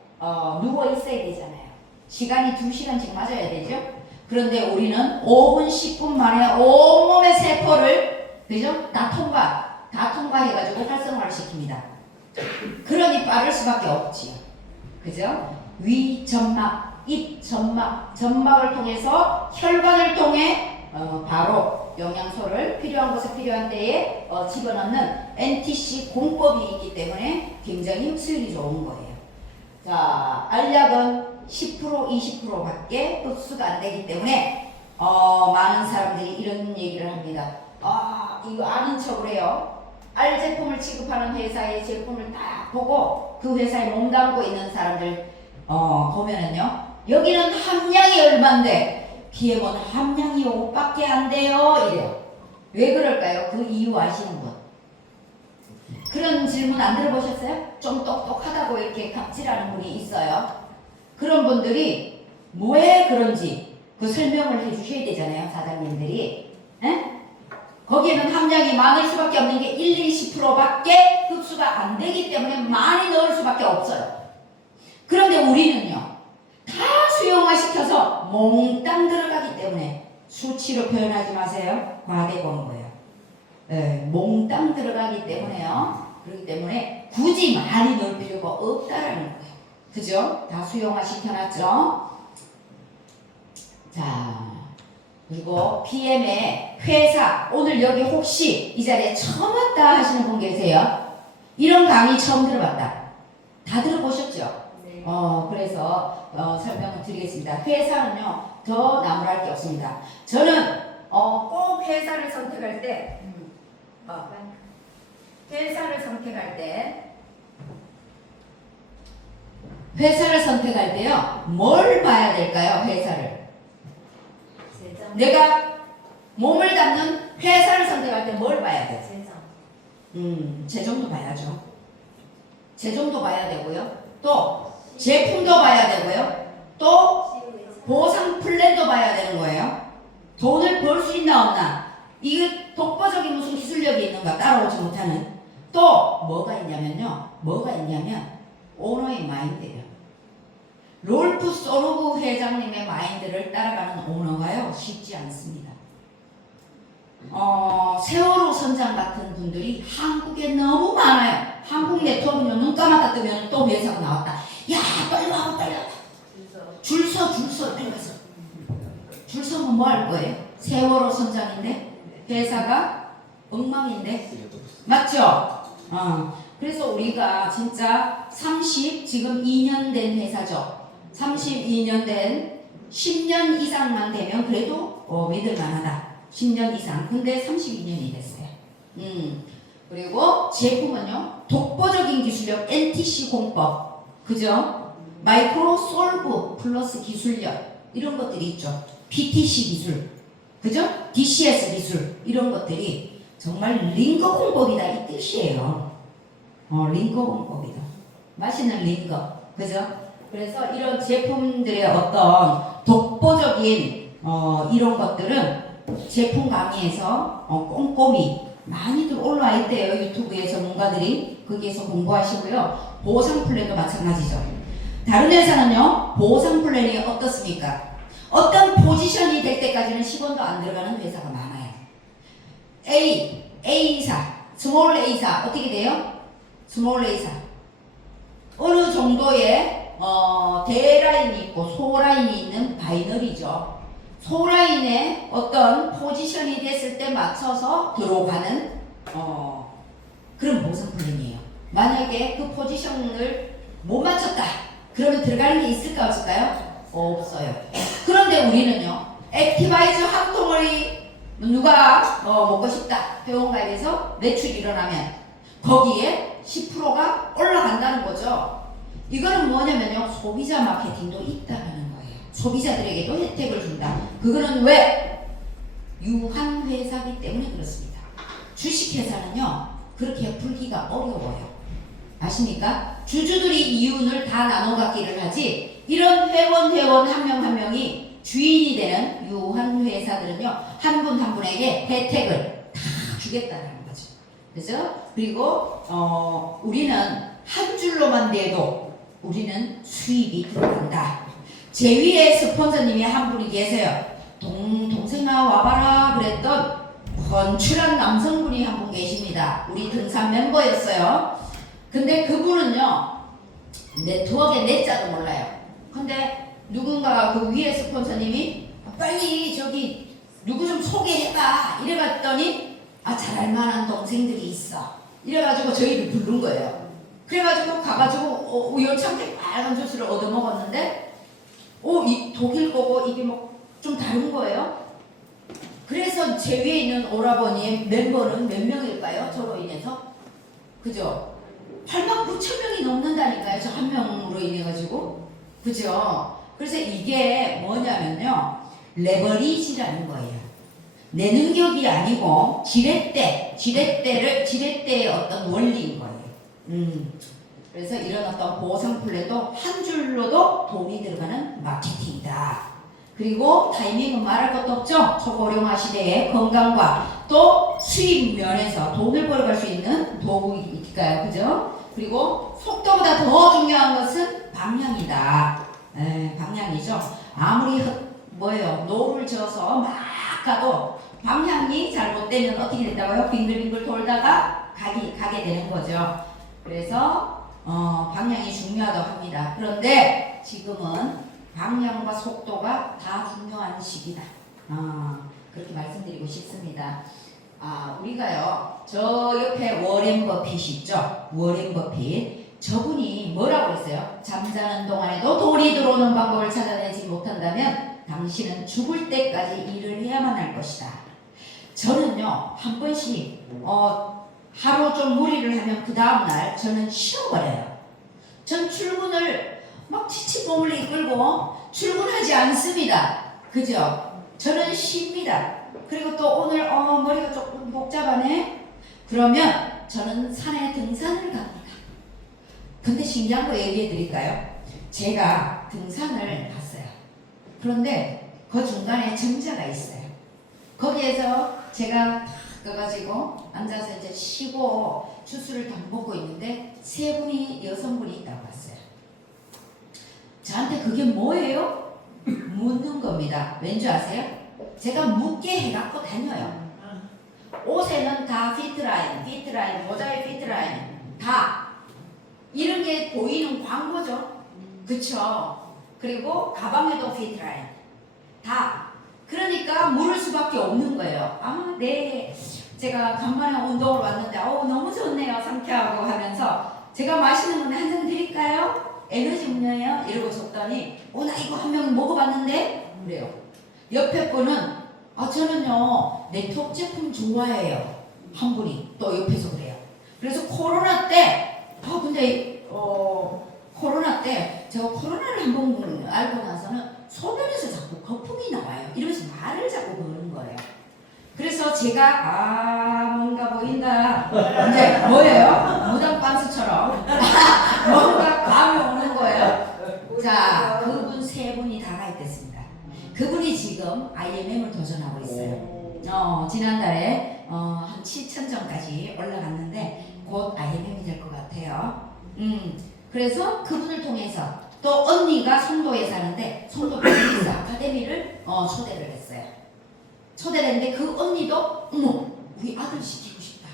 누워 있어야 되잖아요. 시간이 2시간씩 맞아야 되죠. 그런데 우리는 5분, 10분 만에 온몸의 세포를 그죠? 다 통과해가지고 활성화를 시킵니다. 그러니 빠를 수밖에 없지요. 그죠? 위 점막, 입 점막, 점막을 통해서 혈관을 통해 바로 영양소를 필요한 곳에 필요한 때에 집어넣는 NTC 공법이 있기 때문에 굉장히 흡수율이 좋은 거예요. 자, 알약은 10% 20%밖에 흡수가 안 되기 때문에 많은 사람들이 이런 얘기를 합니다. 이거 아는 척을 해요. 알 제품을 취급하는 회사의 제품을 딱 보고 그 회사에 몸담고 있는 사람들 보면은요. 여기는 함량이 얼만데 PM은 함량이 5밖에 안 돼요. 이래요. 왜 그럴까요? 그 이유 아시는 분? 그런 질문 안 들어보셨어요? 좀 똑똑하다고 이렇게 갑질하는 분이 있어요. 그런 분들이 왜 그런지 그 설명을 해주셔야 되잖아요. 사장님들이. 에? 거기에는 함량이 많을 수밖에 없는 게 1, 20%밖에 흡수가 안 되기 때문에 많이 넣을 수밖에 없어요. 그런데 우리는요. 다 수용화시켜서 몽땅 들어가기 때문에 수치로 표현하지 마세요. 과대광 거예요. 몽땅 들어가기 때문에요. 그렇기 때문에 굳이 많이 넣을 필요가 없다라는 거예요. 그죠? 다 수용화 시켜놨죠? 자, 그리고 PM의 회사, 오늘 여기 혹시 이 자리에 처음 왔다 하시는 분 계세요? 이런 강의 처음 들어봤다. 다 들어보셨죠? 네. 그래서 설명을 드리겠습니다. 회사는요, 더 나무랄 게 없습니다. 저는 꼭 회사를 선택할 때, 회사를 선택할 때요, 뭘 봐야 될까요? 회사를. 재정. 내가 몸을 담는 회사를 선택할 때 뭘 봐야 돼? 재정. 재정도 봐야죠. 재정도 봐야 되고요. 또 제품도 봐야 되고요. 또 보상 플랜도 봐야 되는 거예요. 돈을 벌 수 있나 없나. 이게 독보적인 무슨 기술력이 있는가 따라오지 못하는. 또 뭐가 있냐면 오너의 마인드예요. 롤프 소르브 회장님의 마인드를 따라가는 오너가요 쉽지 않습니다. 세월호 선장 같은 분들이 한국에 너무 많아요. 한국 네트워크는 눈 감았다 뜨면 또 회사가 나왔다. 야 빨리 와 빨리 와. 줄 서 빨리 가서. 줄 서면 뭐 할 거예요? 세월호 선장인데 회사가 엉망인데 맞죠? 그래서 우리가 진짜 지금 2년 된 회사죠. 32년 된 10년 이상만 되면 그래도 믿을 만하다. 10년 이상. 근데 32년이 됐어요. 그리고 제품은요. 독보적인 기술력 NTC 공법. 그죠? 마이크로 솔브 플러스 기술력. 이런 것들이 있죠. PTC 기술, 그죠? DCS 기술 이런 것들이 정말 링거 공법이다 이 뜻이에요. 링거 공법이다. 맛있는 링거, 그죠? 그래서 이런 제품들의 어떤 독보적인 이런 것들은 제품 강의에서 꼼꼼히 많이들 올라와 있대요. 유튜브에 전문가들이 거기에서 공부하시고요. 보상 플랜도 마찬가지죠. 다른 회사는요, 보상 플랜이 어떻습니까? 어떤 포지션이 될 때까지는 10원도 안 들어가는 회사가 많아요. A사, 스몰 A사 어떻게 돼요? 스몰 A사 어느 정도의 대라인이 있고 소라인이 있는 바이너리죠. 소라인에 어떤 포지션이 됐을 때 맞춰서 들어가는 그런 보상 플랜이에요. 만약에 그 포지션을 못 맞췄다 그러면 들어가는 게 있을까 없을까요? 없어요. 그런데 우리는요, 액티바이즈 한 통을 누가 먹고 싶다 회원가입에서 매출이 일어나면 거기에 10%가 올라간다는 거죠. 이거는 뭐냐면요, 소비자 마케팅도 있다라는 거예요. 소비자들에게도 혜택을 준다. 그거는 왜? 유한 회사기 때문에 그렇습니다. 주식 회사는요 그렇게 풀기가 어려워요. 아십니까? 주주들이 이윤을 다 나눠 갖기를 하지, 이런 회원 한 명 한 명이 주인이 되는 유한 회사들은요 한 분 한 분에게 혜택을 다 주겠다라는 거죠. 그죠? 그리고 우리는 한 줄로만 돼도 우리는 수입이 들어간다. 제 위에 스폰서님이 한 분이 계세요. 동생아 와봐라 그랬던 건출한 남성분이 한 분 계십니다. 우리 등산 멤버였어요. 근데 그분은요 네트워크의 내자도 몰라요. 근데 누군가가 그 위에 스폰서님이 빨리 저기 누구 좀 소개해봐 이래봤더니 잘 알만한 동생들이 있어 이래가지고 저희를 부른 거예요. 그래가지고 가가지고 우연찮게 빨간 주스를 얻어먹었는데 이 독일 거고 이게 뭐 좀 다른 거예요. 그래서 제 위에 있는 오라버니의 멤버는 몇 명일까요? 저로 인해서 그죠? 89,000명이 넘는다니까요. 저 한 명으로 인해 가지고 그죠? 그래서 이게 뭐냐면요 레버리지라는 거예요. 내 능력이 아니고 지렛대의 어떤 원리인 거예요. 그래서 이런 어떤 보상 플랜도 한 줄로도 돈이 들어가는 마케팅이다. 그리고 타이밍은 말할 것도 없죠. 초고령화 시대의 건강과 또 수입 면에서 돈을 벌어갈 수 있는 도구이니까요. 그죠? 그리고 속도보다 더 중요한 것은 방향이다. 방향이죠. 아무리 노를 져서 막 가도 방향이 잘못되면 어떻게 된다고요? 빙글빙글 돌다가 가게 되는 거죠. 그래서 방향이 중요하다고 합니다. 그런데 지금은 방향과 속도가 다 중요한 시기다. 그렇게 말씀드리고 싶습니다. 우리가요, 저 옆에 워렌 버핏이 있죠? 워렌 버핏. 저분이 뭐라고 했어요? 잠자는 동안에도 돈이 들어오는 방법을 찾아내지 못한다면 당신은 죽을 때까지 일을 해야만 할 것이다. 저는요, 한 번씩 하루 좀 무리를 하면 그 다음날 저는 쉬어버려요. 전 출근을 막 지친 몸을 이끌고 출근하지 않습니다. 그죠? 저는 쉽니다. 그리고 또 오늘 머리가 조금 복잡하네? 그러면 저는 산에 등산을 갑니다. 근데 신기한 거 얘기해 드릴까요? 제가 등산을 갔어요. 그런데 그 중간에 정자가 있어요. 거기에서 제가 탁 가가지고 앉아서 이제 쉬고 주스를 딱 먹고 있는데 세 분이 여성분이 있다고 왔어요. 저한테 그게 뭐예요? 묻는 겁니다. 왠지 아세요? 제가 묻게 해갖고 다녀요. 옷에는 다 피트라인, 모자에 피트라인, 다 이런 게 보이는 광고죠. 그쵸? 그리고 가방에도 피트라인, 다. 그러니까 물을 수밖에 없는 거예요. 네. 제가 간만에 운동을 왔는데 너무 좋네요. 상쾌하고 하면서 제가 마시는 건데 한 잔 드릴까요? 에너지 음료예요? 이러고 줬더니 나 이거 한 명 먹어봤는데? 그래요. 옆에 분은 저는요 네트워크 제품 좋아해요. 한 분이 또 옆에서 그래요. 그래서 코로나 때 근데 코로나 때 제가 코로나를 한번 알고 나서는 소변에서 자꾸 거품이 나와요. 제가 뭔가 보인다. 이제 뭐예요? 무당 반스처럼 뭔가 감이 오는 거예요. 자, 그분 세 분이 다 가입됐습니다. 그분이 지금 IMM을 도전하고 있어요. 지난달에 한 7,000점까지 올라갔는데 곧 IMM이 될 것 같아요. 그래서 그분을 통해서 또 언니가 송도에 사는데 송도 비즈니스 아카데미를 초대를 했어요. 초대를 했는데 그 언니도 어머 우리 아들 시키고 싶다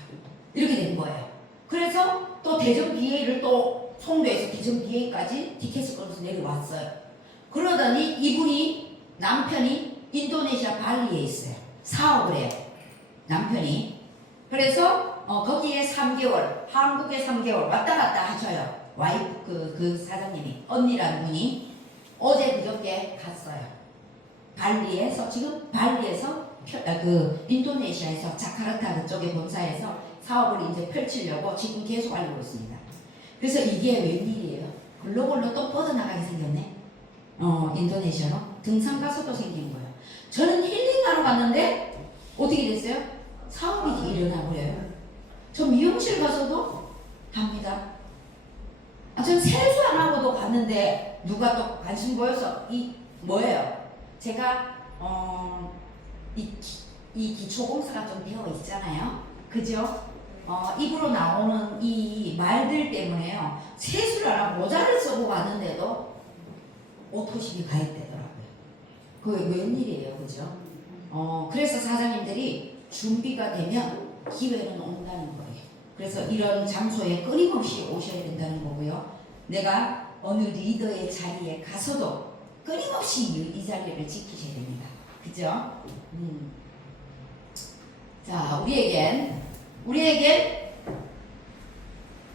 이렇게 된 거예요. 그래서 또 대전 BA를 또 송도에서 대전 BA까지 티켓을 끊어서 내려왔어요. 그러더니 이분이 남편이 인도네시아 발리에 있어요. 사업을 해요. 남편이. 그래서 거기에 3개월, 한국에 3개월 왔다 갔다 하셔요. 와이프 그 사장님이 언니라는 분이 어제 그저께 갔어요. 발리에서 지금 발리에서 그 인도네시아에서 자카르타 그쪽에 본사에서 사업을 이제 펼치려고 지금 계속 알고 있습니다. 그래서 이게 웬일이에요? 글로벌로 또 뻗어나가게 생겼네. 인도네시아로 등산 가서도 생긴 거예요. 저는 힐링하러 갔는데 어떻게 됐어요? 사업이 일어나 버려요. 저 미용실 가서도 합니다. 전 세수 안 하고도 갔는데 누가 또 관심 보여서 이 뭐예요? 제가 이 기초공사가 좀 되어 있잖아요. 그죠? 입으로 나오는 이 말들 때문에요. 세수를 안 하고 모자를 쓰고 갔는데도 오토십이 가입되더라고요. 그게 웬일이에요, 그죠? 그래서 사장님들이 준비가 되면 기회는 온다는 거예요. 그래서 이런 장소에 끊임없이 오셔야 된다는 거고요. 내가 어느 리더의 자리에 가서도 끊임없이 이 자리를 지키셔야 됩니다. 그죠? 자, 우리에겐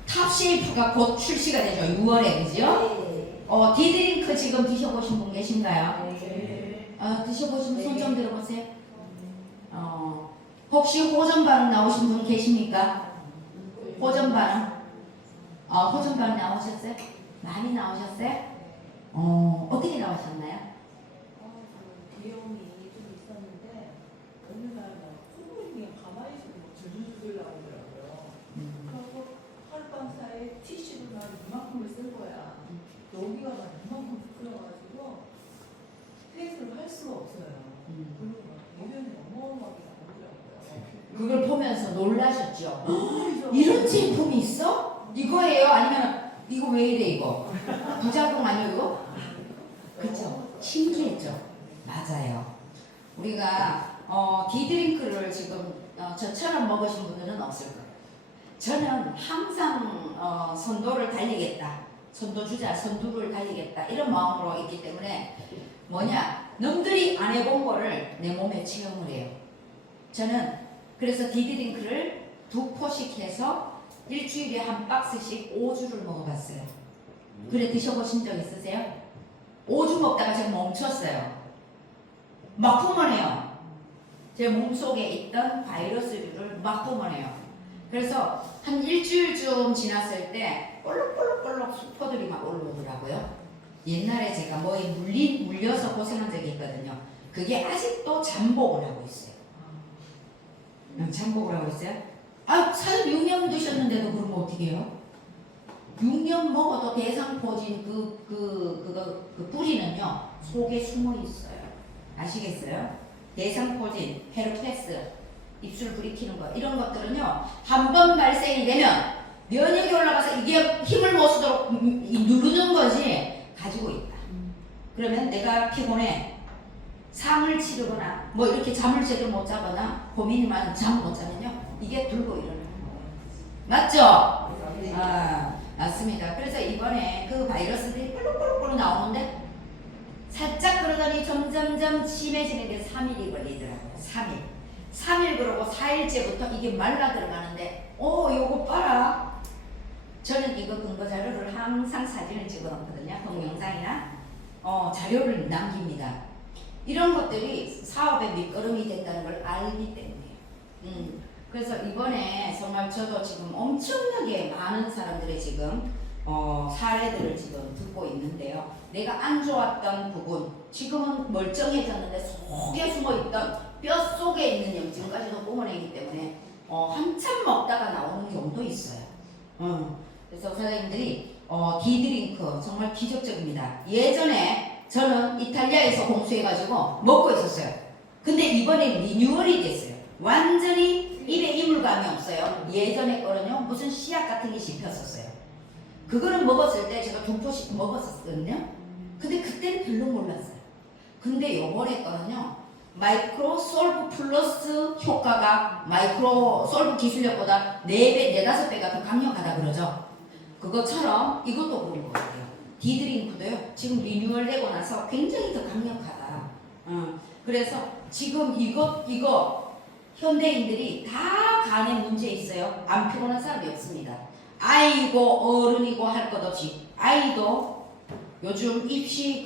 탑쉐이프가 곧 출시가 되죠. 6월에, 그죠? 디드링크 지금 드셔보신 분 계신가요? 드셔보시면 손 좀 들어보세요. 혹시 호전 반응 나오신 분 계십니까? 호전 반응? 호전 반응 나오셨어요? 많이 나오셨어요? 어떻게 나오셨나요? 비용이 좀 있었는데 어느 날 콧물이 그냥 가만히 있어도 줄줄줄 나오더라고요. 그래서 하룻밤 사이에 티슈를 막 이만큼을 쓴 거야. 여기가 막 이만큼 부끄러워가지고 페이스를 할 수가 없어요. 그리고 막 대변이 어마어마하게 나오더라고요. 그걸 보면서 놀라셨죠? 이런 제품이 있어? 이거예요? 아니면 이거 왜 이래 이거? 부작용 아니에요 이거? 그쵸? 신기했죠? 맞아요. 우리가 디드링크를 지금 저처럼 먹으신 분들은 없을 거예요. 저는 항상 선도를 달리겠다. 선두를 달리겠다. 이런 마음으로 있기 때문에 뭐냐? 남들이 안 해본 거를 내 몸에 체험을 해요. 저는 그래서 디드링크를 2포씩 해서 일주일에 한 박스씩 5주를 먹어봤어요. 그래 드셔보신 적 있으세요? 5주 먹다가 제가 멈췄어요. 막 뿜어내요. 제 몸속에 있던 바이러스류를 막 뿜어내요. 그래서 한 일주일쯤 지났을 때 볼록볼록볼록 수포들이 막 올라오더라고요. 옛날에 제가 뭐에 물려서 고생한 적이 있거든요. 그게 아직도 잠복을 하고 있어요. 잠복을 하고 있어요? 사실 6년 드셨는데도 그러면 어떻게 해요? 6년 먹어도 대상포진 그 뿌리는요 속에 숨어 있어요. 아시겠어요? 대상포진, 헤르페스, 입술 부리키는 거 이런 것들은요 한 번 발생이 되면 면역이 올라가서 이게 힘을 못 쓰도록 누르는 거지 가지고 있다. 그러면 내가 피곤해 상을 치르거나 뭐 이렇게 잠을 제대로 못 자거나 고민이 많은 잠 못 자면요 이게 들고 일어나는 거예요. 맞죠? 맞습니다. 그래서 이번에 그 바이러스들이 뿔룩뿔룩 나오는데 살짝 그러더니 점점점 심해지는 게 3일이 걸리더라고요. 3일 그러고 4일째부터 이게 말라 들어가는데 요거 봐라. 저는 이거 근거 자료를 항상 사진을 찍어 놓거든요. 동영상이나 자료를 남깁니다. 이런 것들이 사업의 밑거름이 된다는 걸 알기 때문에. 그래서 이번에 정말 저도 지금 엄청나게 많은 사람들의 지금 사례들을 지금 듣고 있는데요. 내가 안 좋았던 부분, 지금은 멀쩡해졌는데 속에 숨어있던 뼈 속에 있는 염증까지도 뿜어내기 때문에 한참 먹다가 나오는 경우도 있어요. 그래서 사장님들이 디드링크 정말 기적적입니다. 예전에 저는 이탈리아에서 공수해가지고 먹고 있었어요. 근데 이번에 리뉴얼이 됐어요. 완전히 입에 이물감이 없어요. 예전에 거는요 무슨 씨앗 같은 게 씹혔었어요. 그거는 먹었을 때 제가 2포씩 먹었었거든요. 근데 그때는 별로 몰랐어요. 근데 요번에 거는요 마이크로 솔브 플러스 효과가 마이크로 솔브 기술력보다 4배, 4~5배가 더 강력하다 그러죠. 그것처럼 이것도 그런 것 같아요. 디드링크도요 지금 리뉴얼 되고 나서 굉장히 더 강력하다. 그래서 지금 이거 현대인들이 다 간에 문제 있어요. 안 피곤한 사람이 없습니다. 아이고 어른이고 할 것 없이 아이도 요즘 입시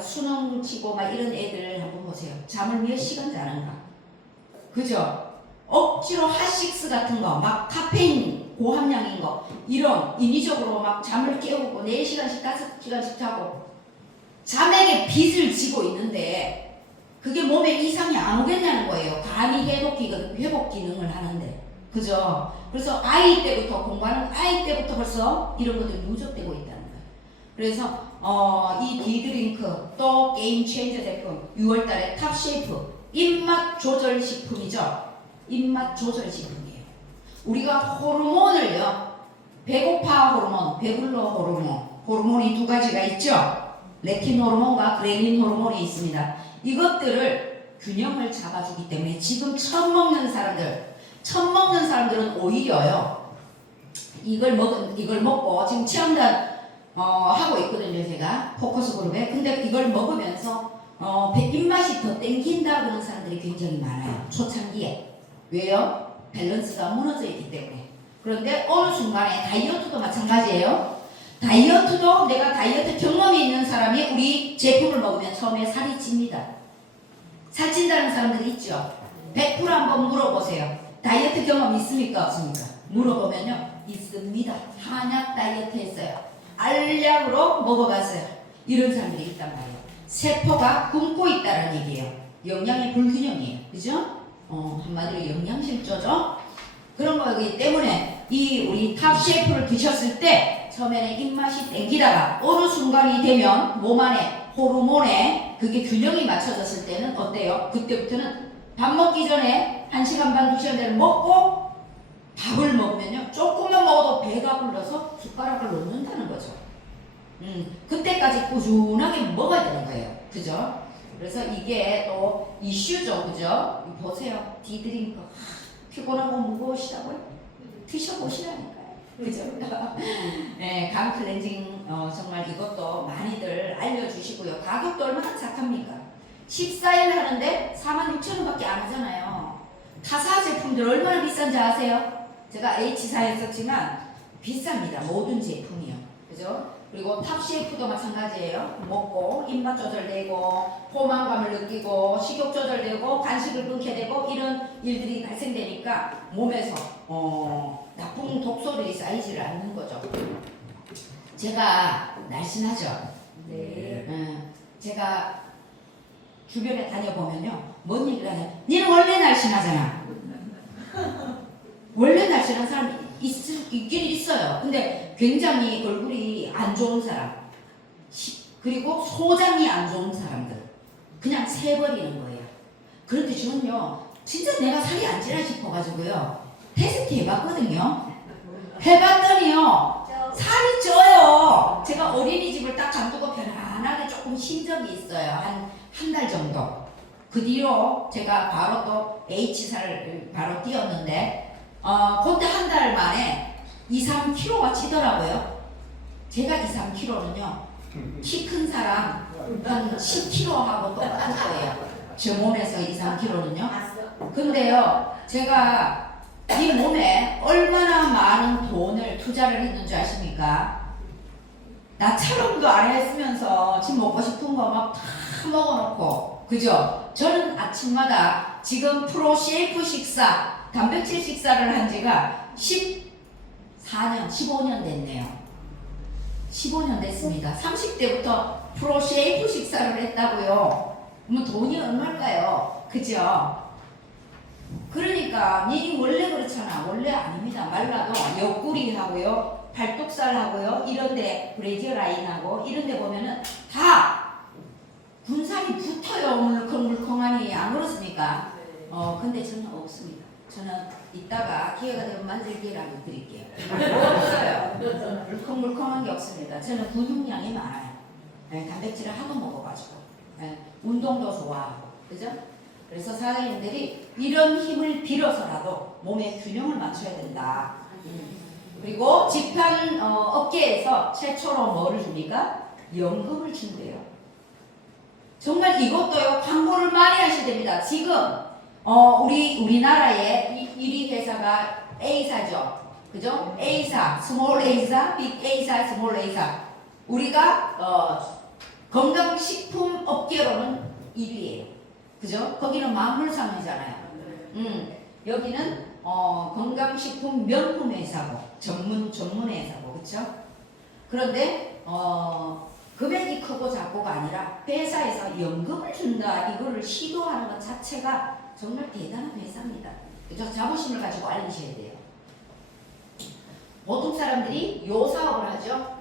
수능 치고 막 이런 애들 한번 보세요. 잠을 몇 시간 자는가? 그죠? 억지로 핫식스 같은 거, 막 카페인 고함량인 거, 이런 인위적으로 막 잠을 깨우고 4시간씩 5시간씩 자고 잠에게 빚을 지고 있는데 그게 몸에 이상이 안 오겠냐는 거예요. 간이 회복 기능을 하는데. 그죠? 그래서 아이 때부터 공부하는 아이 때부터 벌써 이런 것들이 누적되고 있다는 거예요. 그래서 이 디드링크 또 게임 체인저 제품 6월달에 탑쉐이프 입맛 조절 식품이죠. 입맛 조절 식품이에요. 우리가 호르몬을요 배고파 호르몬, 배불러 호르몬이 2가지가 있죠. 레틴 호르몬과 그레닌 호르몬이 있습니다. 이것들을 균형을 잡아주기 때문에 지금 처음 먹는 사람들은 오히려요 이걸 먹고 지금 체험단 하고 있거든요. 제가 포커스 그룹에. 근데 이걸 먹으면서 입맛이 더 땡긴다 그런 사람들이 굉장히 많아요. 초창기에. 왜요? 밸런스가 무너져 있기 때문에. 그런데 어느 순간에 다이어트도 마찬가지예요. 다이어트도 내가 다이어트 경험이 있는 사람이 우리 제품을 먹으면 처음에 살이 찝니다. 살찐다는 사람들이 있죠. 100% 한번 물어보세요. 다이어트 경험 있습니까? 없습니까? 물어보면요. 있습니다. 한약 다이어트 했어요. 알약으로 먹어봤어요. 이런 사람들이 있단 말이에요. 세포가 굶고 있다는 얘기예요. 영양의 불균형이에요. 그죠? 한마디로 영양실조죠. 그런 거기 때문에 이 우리 탑쉐이프를 드셨을 때 처음에는 입맛이 땡기다가 어느 순간이 되면 몸 안에 호르몬에 그게 균형이 맞춰졌을 때는 어때요? 그때부터는 밥 먹기 전에 1시간 반, 2시간 전에 먹고 밥을 먹으면요 조금만 먹어도 배가 불러서 숟가락을 놓는다는 거죠. 그때까지 꾸준하게 먹어야 되는 거예요. 그죠? 그래서 이게 또 이슈죠. 그죠? 보세요. 디드링크 피곤하고 무거우시다고요? 드셔보시라니까요. 그죠? 네, 간 클렌징 정말 이것도 많이들 알려주시고요. 가격도 얼마나 착합니까? 14일 하는데 46,000원밖에 안 하잖아요. 타사 제품들 얼마나 비싼지 아세요? 제가 H사에 썼지만 비쌉니다. 모든 제품이요. 그죠? 그리고 탑쉐이프도 마찬가지예요. 먹고 입맛 조절되고 포만감을 느끼고 식욕 조절되고 간식을 끊게 되고 이런 일들이 발생되니까 몸에서 나쁜 독소들이 쌓이지를 않는 거죠. 제가 날씬하죠? 네. 제가 주변에 다녀보면요. 뭔 얘기를 하냐면 니는 원래 날씬하잖아. 원래 날씬한 사람이 있긴 있어요. 근데 굉장히 얼굴이 안 좋은 사람 그리고 소장이 안 좋은 사람들 그냥 세버리는 거예요. 그런데 저는요 진짜 내가 살이 안 찌나 싶어가지고요 테스트 해봤거든요. 해봤더니요 살이 쪄요. 제가 어린이집을 딱 간두고 편안하게 조금 쉰 적이 있어요. 한 달 정도. 그 뒤로 제가 바로 또 H사를 바로 띄웠는데 그때 한 달 만에 2~3kg가 찌더라고요. 제가 2~3kg는요 키 큰 사람 한 10kg하고 똑같은 거예요. 제 몸에서 2~3kg는요. 근데요 제가 이 몸에 얼마나 많은 돈을 투자를 했는 줄 아십니까? 나 촬영도 안 했으면서 지금 먹고 싶은 거 막 다 먹어놓고 그죠? 저는 아침마다 지금 프로 쉐이프 식사 단백질 식사를 한 지가 14년, 15년 됐네요. 15년 됐습니다. 30대부터 프로 쉐이프 식사를 했다고요. 그러면 돈이 얼마일까요? 그죠? 그러니까 니 원래 그렇잖아. 원래 아닙니다. 말라도 옆구리 하고요, 팔뚝살 하고요, 이런데 브래지어 라인하고 이런데 보면은 다 군살이 붙어요. 물컹물컹하니 안 그렇습니까? 근데 저는 없습니다. 저는 이따가 기회가 되면 만질 기회라도 드릴게요. 없어요. 물컹물컹한 게 없습니다. 저는 근육량이 많아요. 네, 단백질을 하도 먹어가지고 네, 운동도 좋아하고 그죠? 그래서 사장님들이 이런 힘을 빌어서라도 몸의 균형을 맞춰야 된다. 그리고 집한 업계에서 최초로 뭐를 줍니까? 연금을 준대요. 정말 이것도요 광고를 많이 하셔야 됩니다. 지금 우리나라의 1위 회사가 A사죠. 그죠? A사, 스몰 A사, 빅 A사, 스몰 A사. 우리가 건강식품 업계로는 1위예요. 그죠? 거기는 만물상이잖아요. 여기는 건강식품 명품 회사고 전문 회사고 그렇죠? 그런데 금액이 크고 작고가 아니라 회사에서 연금을 준다 이거를 시도하는 것 자체가 정말 대단한 회사입니다. 그죠? 자부심을 가지고 알리셔야 돼요. 보통 사람들이 요 사업을 하죠.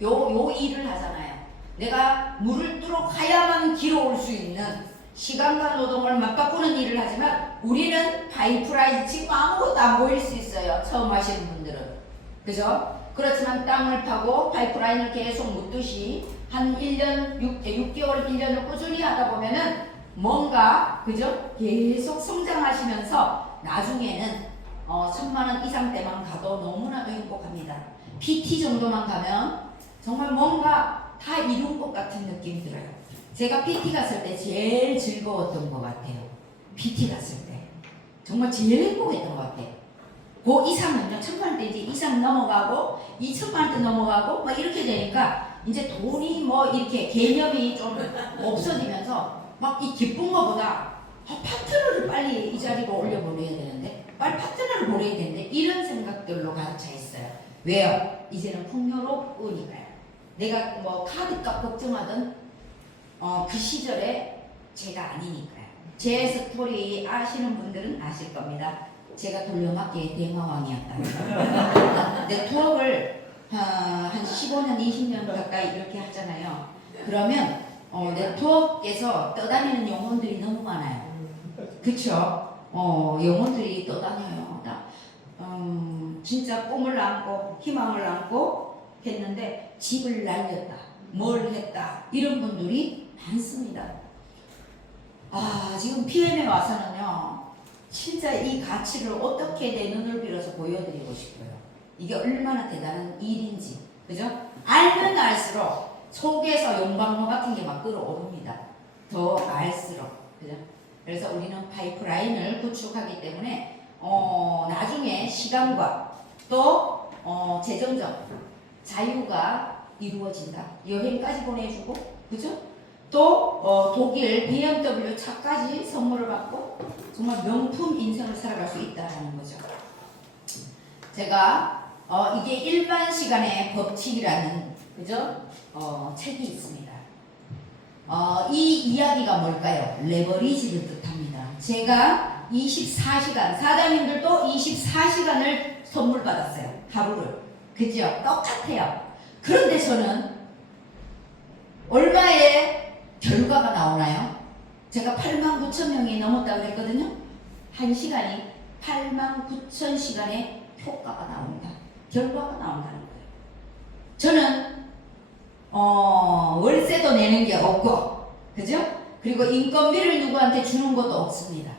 요 일을 하잖아요. 내가 물을 뚫어 가야만 길어올 수 있는 시간과 노동을 맞바꾸는 일을 하지만 우리는 파이프라인 지금 아무것도 안 보일 수 있어요. 처음 하시는 분들은. 그죠? 그렇지만 땅을 파고 파이프라인을 계속 묻듯이 한 1년, 6개월, 1년을 꾸준히 하다 보면은 뭔가, 그죠? 계속 성장하시면서 나중에는 1000만 원 이상 때만 가도 너무나도 행복합니다. PT 정도만 가면 정말 뭔가 다 이룬 것 같은 느낌이 들어요. 제가 PT 갔을 때 제일 즐거웠던 것 같아요. PT 갔을 때. 정말 제일 행복했던 것 같아요. 그 이상은요, 1000만 원대 이제 이상 넘어가고, 2000만 원대 넘어가고, 막 이렇게 되니까, 이제 돈이 뭐 이렇게 개념이 좀 없어지면서, 막 이 기쁜 것보다, 파트너를 빨리 이 자리로 올려보내야 되는데, 빨리 파트너를 보내야 되는데, 이런 생각들로 가득 차 있어요. 왜요? 이제는 풍요롭으니까요. 내가 뭐 카드값 걱정하던 그 시절에 제가 아니니까요. 제 스토리 아시는 분들은 아실 겁니다. 제가 돌려막기의 대마왕이었다. 네트워크를 한 15년, 20년 가까이 이렇게 하잖아요. 그러면 네트워크에서 떠다니는 영혼들이 너무 많아요. 그쵸? 영혼들이 떠다녀요. 진짜 꿈을 안고 희망을 안고 했는데 집을 날렸다. 뭘 했다. 이런 분들이 많습니다. 지금 PM에 와서는요. 진짜 이 가치를 어떻게 내 눈을 빌어서 보여드리고 싶어요. 이게 얼마나 대단한 일인지. 그죠? 알면 알수록 속에서 용광로 같은 게 막 끓어오릅니다. 더 알수록. 그죠? 그래서 우리는 파이프라인을 구축하기 때문에 나중에 시간과 또 재정적 자유가 이루어진다. 여행까지 보내주고, 그죠? 또 독일 BMW 차까지 선물을 받고 정말 명품 인생을 살아갈 수 있다는 거죠. 제가 이게 일반 시간의 법칙이라는 그죠? 책이 있습니다. 이 이야기가 뭘까요? 레버리지를 뜻합니다. 제가 24시간 사장님들도 24시간을 선물 받았어요. 하루를. 그죠? 똑같아요. 그런데 저는 얼마의 결과가 나오나요? 제가 89,000명이 넘었다고 그랬거든요. 한 시간이 89,000시간의 효과가 나온다. 결과가 나온다는 거예요. 저는 월세도 내는 게 없고, 그죠? 그리고 인건비를 누구한테 주는 것도 없습니다.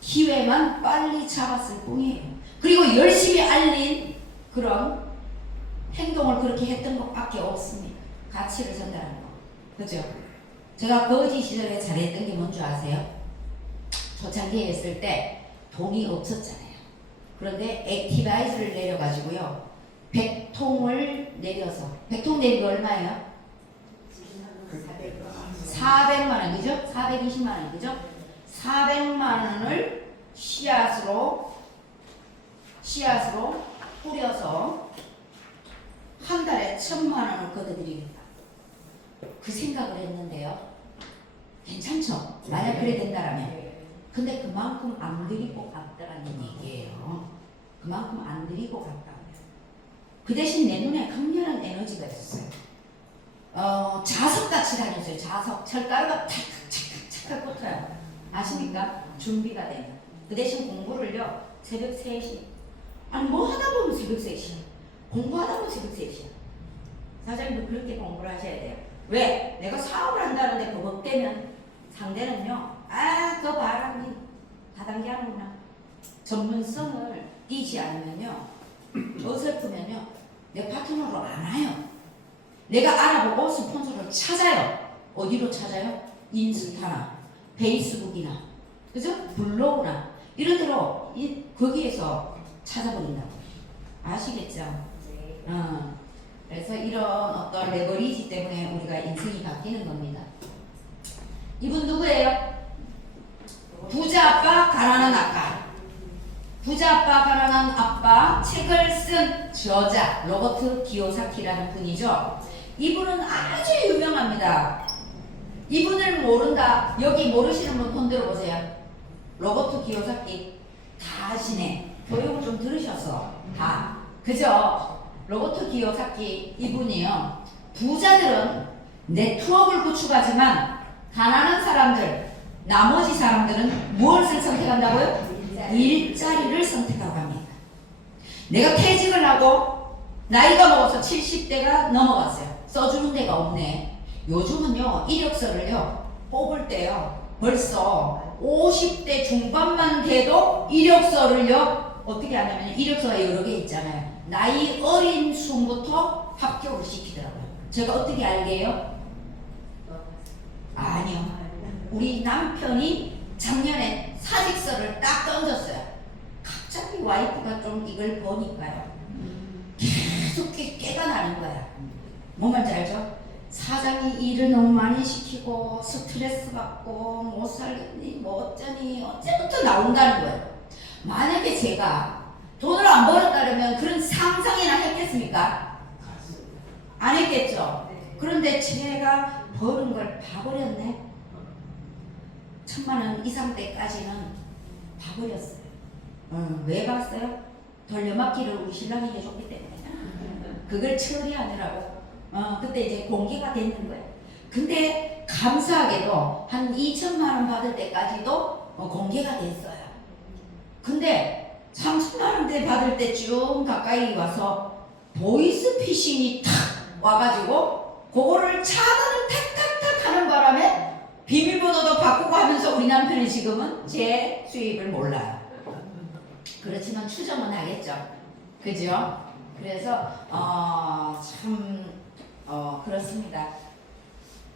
기회만 빨리 잡았을 뿐이에요. 그리고 열심히 알린 그런 행동을 그렇게 했던 것밖에 없습니다. 가치를 전달하는 거. 그죠? 제가 거지 시절에 잘했던 게 뭔지 아세요? 초창기에 했을 때 돈이 없었잖아요. 그런데 액티바이즈를 내려가지고요. 100통을 내려서 100통 내린 거 얼마예요? 400만 원이죠? 420만 원이죠? 400만 원을 씨앗으로 뿌려서 한 달에 1000만 원을 걷어드리겠다. 그 생각을 했는데요. 괜찮죠? 만약 그래 된다라면. 근데 그만큼 안 들이고 갔다라는 얘기예요. 그만큼 안 들이고 갔다고요. 그 대신 내 눈에 강렬한 에너지가 있었어요. 자석같이 다녔어요. 자석. 철가루가 탁탁탁탁 붙어요. 아십니까? 준비가 되면. 그 대신 공부를요. 새벽 3시. 아니 뭐 하다 보면 새벽 3시야. 공부하다 보면 새벽 3시야. 사장님도 그렇게 공부를 하셔야 돼요. 왜? 내가 사업을 한다는데 버벅대면 상대는요. 아, 그 바람이 다단계 하는구나. 전문성을 띄지 않으면요. 어설프면요. 내 파트너로 안 와요. 내가 알아보고 스폰서를 찾아요. 어디로 찾아요? 인스타나 페이스북이나 그죠? 블로그나 이런 데로 거기에서 찾아버린다고. 아시겠죠? 그래서 이런 어떤 레버리지 때문에 우리가 인생이 바뀌는 겁니다. 이분 누구예요? 부자 아빠, 가난한 아빠. 부자 아빠, 가난한 아빠 책을 쓴 저자 로버트 기요사키라는 분이죠. 이분은 아주 유명합니다. 이분을 모른다. 여기 모르시는 분 손 들어보세요. 로버트 기요사키 다 아시네. 교육을 좀 들으셔서 다. 그죠? 로버트 기요사키 이분이요. 부자들은 네트워크를 구축하지만 가난한 사람들, 나머지 사람들은 무엇을 선택한다고요? 일자리를 선택하고 합니다. 내가 퇴직을 하고 나이가 먹어서 70대가 넘어갔어요. 써주는 데가 없네. 요즘은요 이력서를요 뽑을 때요 벌써 50대 중반만 돼도 이력서를요 어떻게 하냐면 이력서가 여러 개 있잖아요. 나이 어린 순부터 합격을 시키더라고요. 제가 어떻게 알게요? 아니요. 우리 남편이 작년에 사직서를 딱 던졌어요. 갑자기 와이프가 좀 이걸 보니까요. 계속 깨가 나는 거야. 뭔 말인지 알죠? 사장이 일을 너무 많이 시키고 스트레스 받고 못 살겠니 뭐 어쩌니 어째부터 나온다는 거예요. 만약에 제가 돈을 안 벌었다면 그런 상상이나 했겠습니까? 안 했겠죠. 그런데 제가 버는 걸 봐버렸네. 1000만 원 이상 때까지는 봐버렸어요. 왜 봤어요? 돌려막기를 우리 신랑이 해줬기 때문에. 그걸 처리하느라고. 그때 이제 공개가 됐는 거예요. 근데 감사하게도 한 2천만 원 받을 때까지도 공개가 됐어요. 근데 3천만 원대 받을 때쯤 가까이 와서 보이스 피싱이 탁 와가지고 그거를 차단을 탁탁탁 하는 바람에 비밀번호도 바꾸고 하면서 우리 남편이 지금은 제 수입을 몰라요. 그렇지만 추정은 하겠죠. 그죠? 그래서 그렇습니다.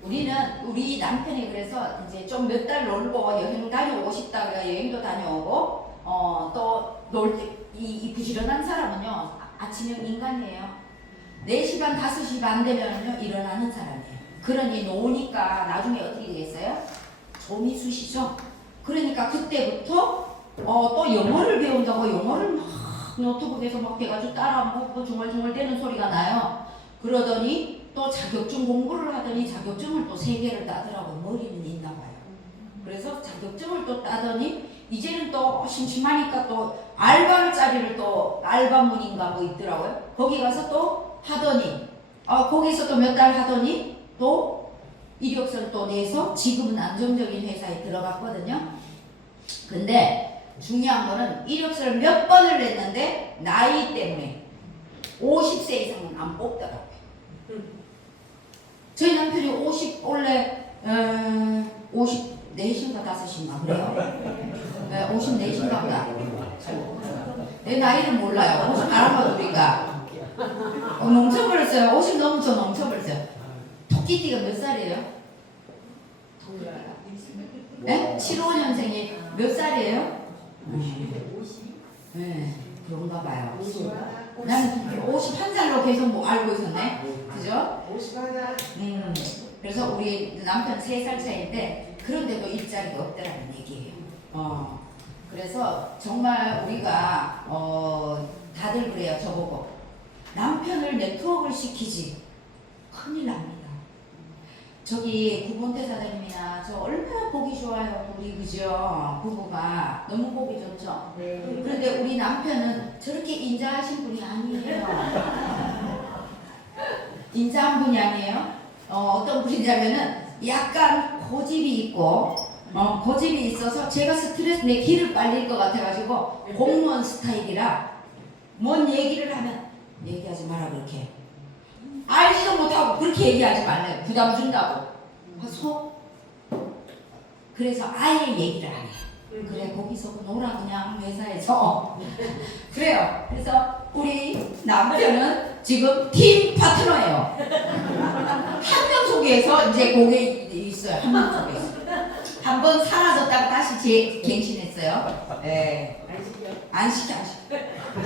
우리 남편이 그래서 이제 좀 몇 달 놀고 여행 다녀오고 싶다고 여행도 다녀오고 또 놀 때 이 부지런한 사람은요 아침형 인간이에요. 4시 반 5시 반 되면요 일어나는 사람이에요. 그러니 노니까 나중에 어떻게 되겠어요? 좀이 쑤시죠. 그러니까 그때부터 또 영어를 배운다고 영어를 막 노트북에서 막 해가지고 따라 뭐 중얼중얼 대는 소리가 나요. 그러더니 또 자격증 공부를 하더니 자격증을 또 3개를 따더라고. 머리는 있나 봐요. 그래서 자격증을 또 따더니 이제는 또 심심하니까 또 알바짜리를 또 알바문인가 뭐 있더라고요. 거기 가서 또 하더니 거기서 또 몇 달 하더니 또 이력서를 또 내서 지금은 안정적인 회사에 들어갔거든요. 근데 중요한 거는 이력서를 몇 번을 냈는데 나이 때문에 50세 이상은 안 뽑더라고요. 저희 남편이 50 원래 54인가 5인가 그래요. 54인가 보다. 내 나이를 몰라요. 50 알아봐 우리가. 넘쳐버렸어요. 50 넘쳐 넘쳐버렸어요. 토끼띠가 몇 살이에요? 네? 75년생이 몇 살이에요? 50? 네, 그런가 봐요. 나는 51살로 계속 뭐 알고 있었네. 그죠? 51살. 그래서 우리 남편 3살 차이인데 그런데도 일자리가 없다라는 얘기예요. 그래서 정말 우리가 다들 그래요. 저보고 남편을 네트워크를 시키지 큰일 납니다. 저기 구본태 사장님이나 저 얼마나 보기 좋아요. 우리 그죠? 부부가 너무 보기 좋죠. 그런데 우리 남편은 저렇게 인자하신 분이 아니에요. 인자한 분이 아니에요. 어떤 분이냐면은 약간 고집이 있고 고집이 있어서 제가 스트레스 내 기를 빨릴 것 같아가지고 공무원 스타일이라 뭔 얘기를 하면 얘기하지 마라 그렇게 알지도 못하고 그렇게 얘기하지 말래요. 부담 준다고. 그래서 아예 얘기를 안 해요. 그래 거기서 놀아 그냥 회사에서 그래요. 그래서 우리 남편은 지금 팀 파트너예요. 한 명 속에서 이제 그게 있어요. 한 명 속에서 한 번 사라졌다가 다시 갱신했어요. 예. 안 시켜.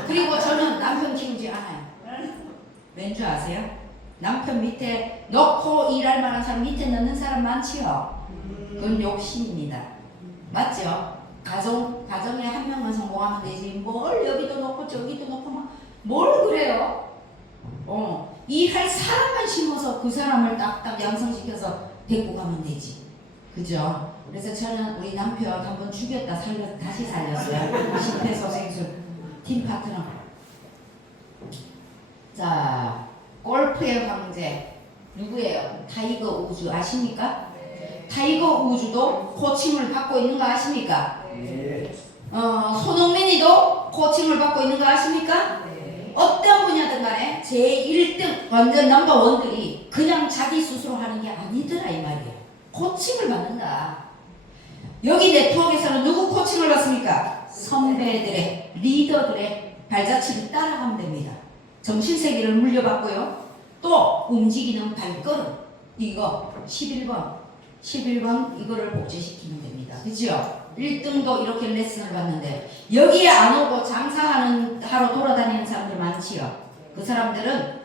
그리고 저는 남편 키우지 않아요. 왠 줄 아세요? 남편 밑에 넣고 일할 만한 사람 밑에 넣는 사람 많지요. 그건 욕심입니다. 맞죠? 가정에 한 명만 성공하면 되지 뭘 여기도 넣고 저기도 넣고 뭘 그래요? 일할 사람만 심어서 그 사람을 딱딱 양성시켜서 데리고 가면 되지. 그죠? 그래서 저는 우리 남편 한번 죽였다 다시 살렸어요. 심폐소생술 팀 파트너. 자, 골프의 황제 누구예요? 타이거 우즈 아십니까? 타이거 우즈도 코칭을 받고 있는 거 아십니까? 손흥민이도 코칭을 받고 있는 거 아십니까? 어떤 분야든 간에 제1등 완전 넘버원들이 그냥 자기 스스로 하는 게 아니더라 이 말이에요. 코칭을 받는다. 여기 네트워크에서는 누구 코칭을 받습니까? 선배들의 리더들의 발자취를 따라가면 됩니다. 정신세계를 물려받고요. 또 움직이는 발걸음 이거 11번 이거를 복제시키면 됩니다. 그죠? 1등도 이렇게 레슨을 받는데 여기에 안 오고 장사하는 하러 돌아다니는 사람들 많지요. 그 사람들은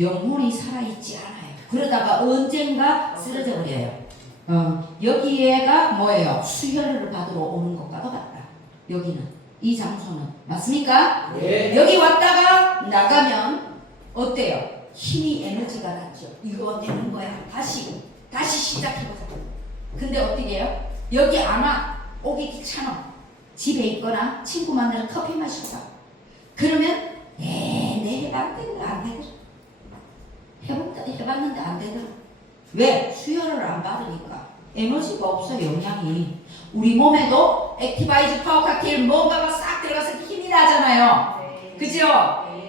영혼이 살아있지 않아요. 그러다가 언젠가 쓰러져 버려요. 여기에가 뭐예요? 수혈을 받으러 오는 것과도 같다. 여기는 이 장소는 맞습니까? 네. 여기 왔다가 나가면 어때요? 힘이 에너지가 났죠. 이거 되는 거야. 다시 시작해보자. 근데 어떻게 해요? 여기 안 와. 오기 귀찮아. 집에 있거나 친구 만나서 커피 마실까? 그러면 내 해봤는데 안 되더라. 해봤는데 안 되더라. 왜? 수혈을 안 받으니까 에너지가 없어. 영양이 우리 몸에도 액티바이즈 파워 칵테일 뭔가가 싹 들어가서 힘이 나잖아요. 그죠?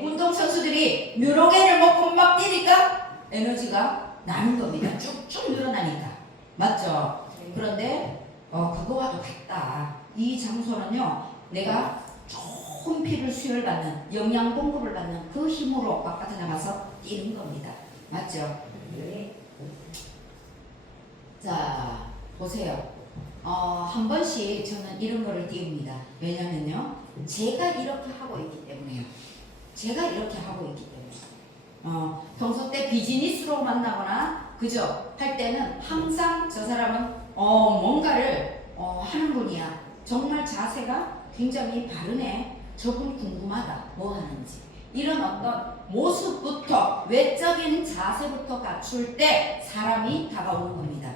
운동선수들이 뮤로겐을 먹고 막 뛰니까 에너지가 나는 겁니다. 쭉쭉 늘어나니까. 맞죠? 그런데 그거와도 같다. 이 장소는요, 내가 좋은 피를 수혈받는, 영양 공급을 받는 그 힘으로 바깥에 나가서 뛰는 겁니다. 맞죠? 자, 보세요. 한 번씩 저는 이런 거를 띄웁니다. 왜냐면요, 제가 이렇게 하고 있기 때문에요. 평소 때 비즈니스로 만나거나 그죠? 할 때는 항상 저 사람은 뭔가를 하는 분이야. 정말 자세가 굉장히 바르네. 저분 궁금하다. 뭐 하는지. 이런 어떤 모습부터 외적인 자세부터 갖출 때 사람이 다가오는 겁니다.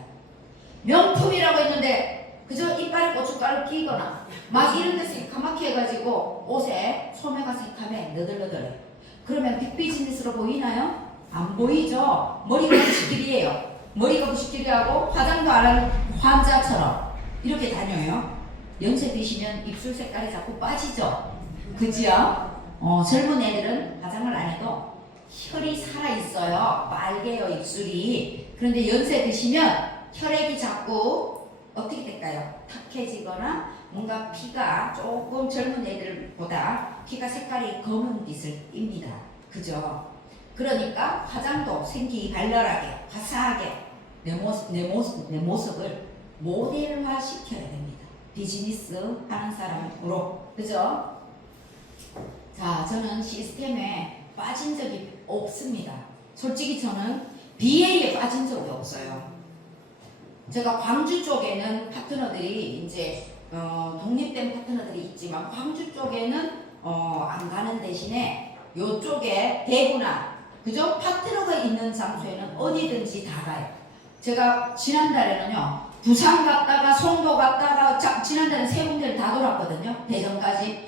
명품이라고 했는데 그저 이빨에 고춧가루 끼거나 막 이런 데서 새카맣게 해가지고 옷에 소매가 새카매 너덜너덜해. 그러면 빅비즈니스로 보이나요? 안 보이죠. 머리가 부식길이에요. 머리가 부식길이하고 화장도 안 하는 환자처럼 이렇게 다녀요. 연세 드시면 입술 색깔이 자꾸 빠지죠. 그지요? 젊은 애들은 화장을 안 해도 혈이 살아있어요. 빨개요 입술이. 그런데 연세 드시면 혈액이 자꾸 어떻게 될까요? 탁해지거나 뭔가 피가 조금 젊은 애들보다 피가 색깔이 검은 빛을 띱니다. 그죠? 그러니까 화장도 생기 발랄하게 화사하게 내 모습을 모델화 시켜야 됩니다. 비즈니스 하는 사람으로. 그죠? 자, 저는 시스템에 빠진 적이 없습니다. 솔직히 저는 BA에 빠진 적이 없어요. 제가 광주 쪽에는 파트너들이 이제 독립된 파트너들이 있지만 광주 쪽에는 안 가는 대신에 요쪽에 대구나 그죠? 파트너가 있는 장소에는 어디든지 다 가요. 제가 지난달에는요 부산 갔다가 송도 갔다가 지난달에 세 군데를 다 돌았거든요. 대전까지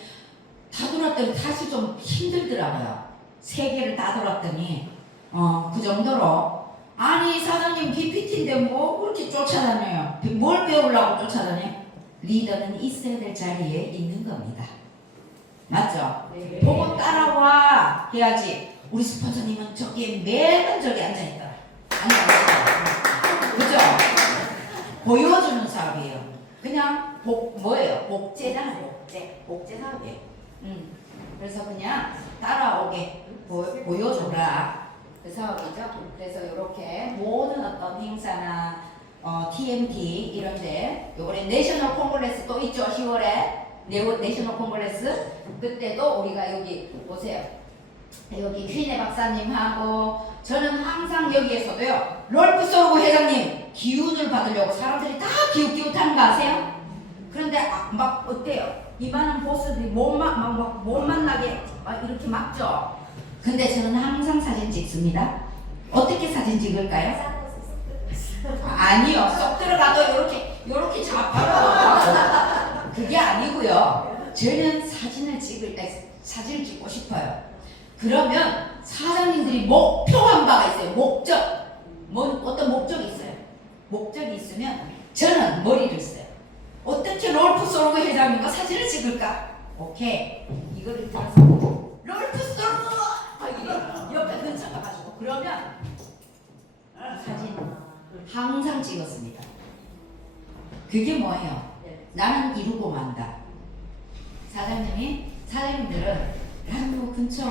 다 돌았더니 다시 좀 힘들더라고요. 세 개를 다 돌았더니 그 정도로 아니 사장님 PPT인데 뭐 그렇게 쫓아다녀요. 뭘 배우려고 쫓아다녀? 리더는 있어야 될 자리에 있는 겁니다. 맞죠? 네. 보고 따라와 해야지. 우리 스폰서님은 저기에 매번 저기 앉아있더라. 앉아있더라. 그죠? 보여주는 사업이에요. 그냥 뭐예요? 복제잖아. 복제 사업이에요. 그래서 그냥 따라오게 보여줘라. 그 사업이죠. 그래서 이렇게 모든 어떤 행사나 TMT 이런데 요번에 내셔널 콩그레스 또 있죠. 10월에 내셔널 콩그레스 그때도 우리가 여기 보세요. 여기 휘네 박사님하고 저는 항상 여기에서도요 롤프 소르고 회장님 기운을 받으려고 사람들이 다 기웃기웃하는 거 아세요? 그런데 막 어때요? 이만한 보스들이 못 만나게 막 이렇게 막죠. 근데 저는 항상 사진 찍습니다. 어떻게 사진 찍을까요? 아니요, 쏙 들어가도 요렇게 잡아요. 그게 아니고요. 저는 사진을 찍고 싶어요. 그러면 사장님들이 목표한 바가 있어요. 목적. 어떤 목적이 있어요. 목적이 있으면 저는 머리를 써요. 어떻게 롤프 소르고 회장님과 사진을 찍을까? 오케이. 이거를 들어서 롤프 소르고 옆에 근처 가가지고 그러면 사진 항상 찍었습니다. 그게 뭐예요? 나는 이루고 만다. 사장님들은 나는 뭐 근처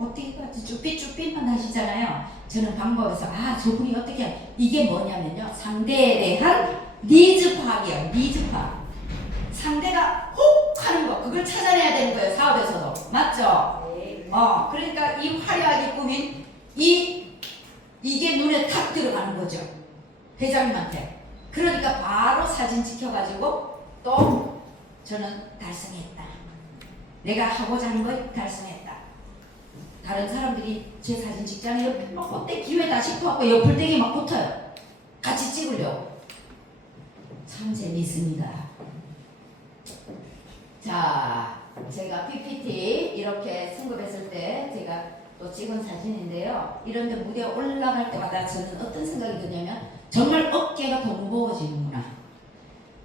어떻게 가지 쭈삣쭈삣만 하시잖아요. 저는 방법에서 저분이 어떻게 이게 뭐냐면요. 상대에 대한 니즈 파악이에요. 니즈 파악. 상대가 혹 하는 거 그걸 찾아내야 되는 거예요. 사업에서도. 맞죠? 네. 그러니까 이 화려하게 꾸민 이게 눈에 탁 들어가는 거죠. 회장님한테. 그러니까 바로 사진 찍혀가지고 또 저는 달성했다. 내가 하고자 하는 걸 달성했다. 다른 사람들이 제 사진 찍잖아요. 옆에 막 어때 기회다 싶어갖고 옆을땡이 막 붙어요. 같이 찍으려고. 참 재미있습니다. 자, 제가 PPT 이렇게 승급했을 때 제가 또 찍은 사진인데요. 이런데 무대에 올라갈 때마다 저는 어떤 생각이 드냐면 정말 어깨가 더 무거워지는구나.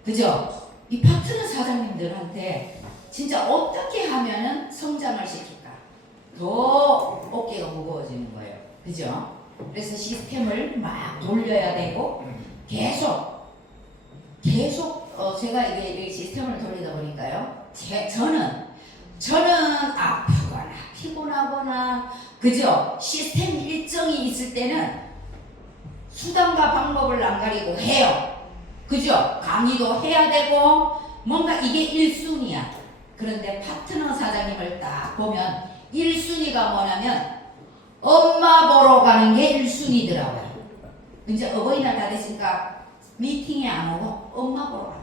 그죠? 이 파트너 사장님들한테 진짜 어떻게 하면은 성장을 시킬까? 더 어깨가 무거워지는 거예요. 그죠? 그래서 시스템을 막 돌려야 되고 계속 제가 이게 시스템을 돌리다 보니까요. 저는 아프거나 피곤하거나 그죠? 시스템 일정이 있을 때는 수단과 방법을 안 가리고 해요. 그죠? 강의도 해야 되고 뭔가 이게 1순위야. 그런데 파트너 사장님을 딱 보면 1순위가 뭐냐면 엄마 보러 가는 게 1순위더라고요. 이제 어버이날 다 됐으니까 미팅에 안 오고 엄마 보러 가요.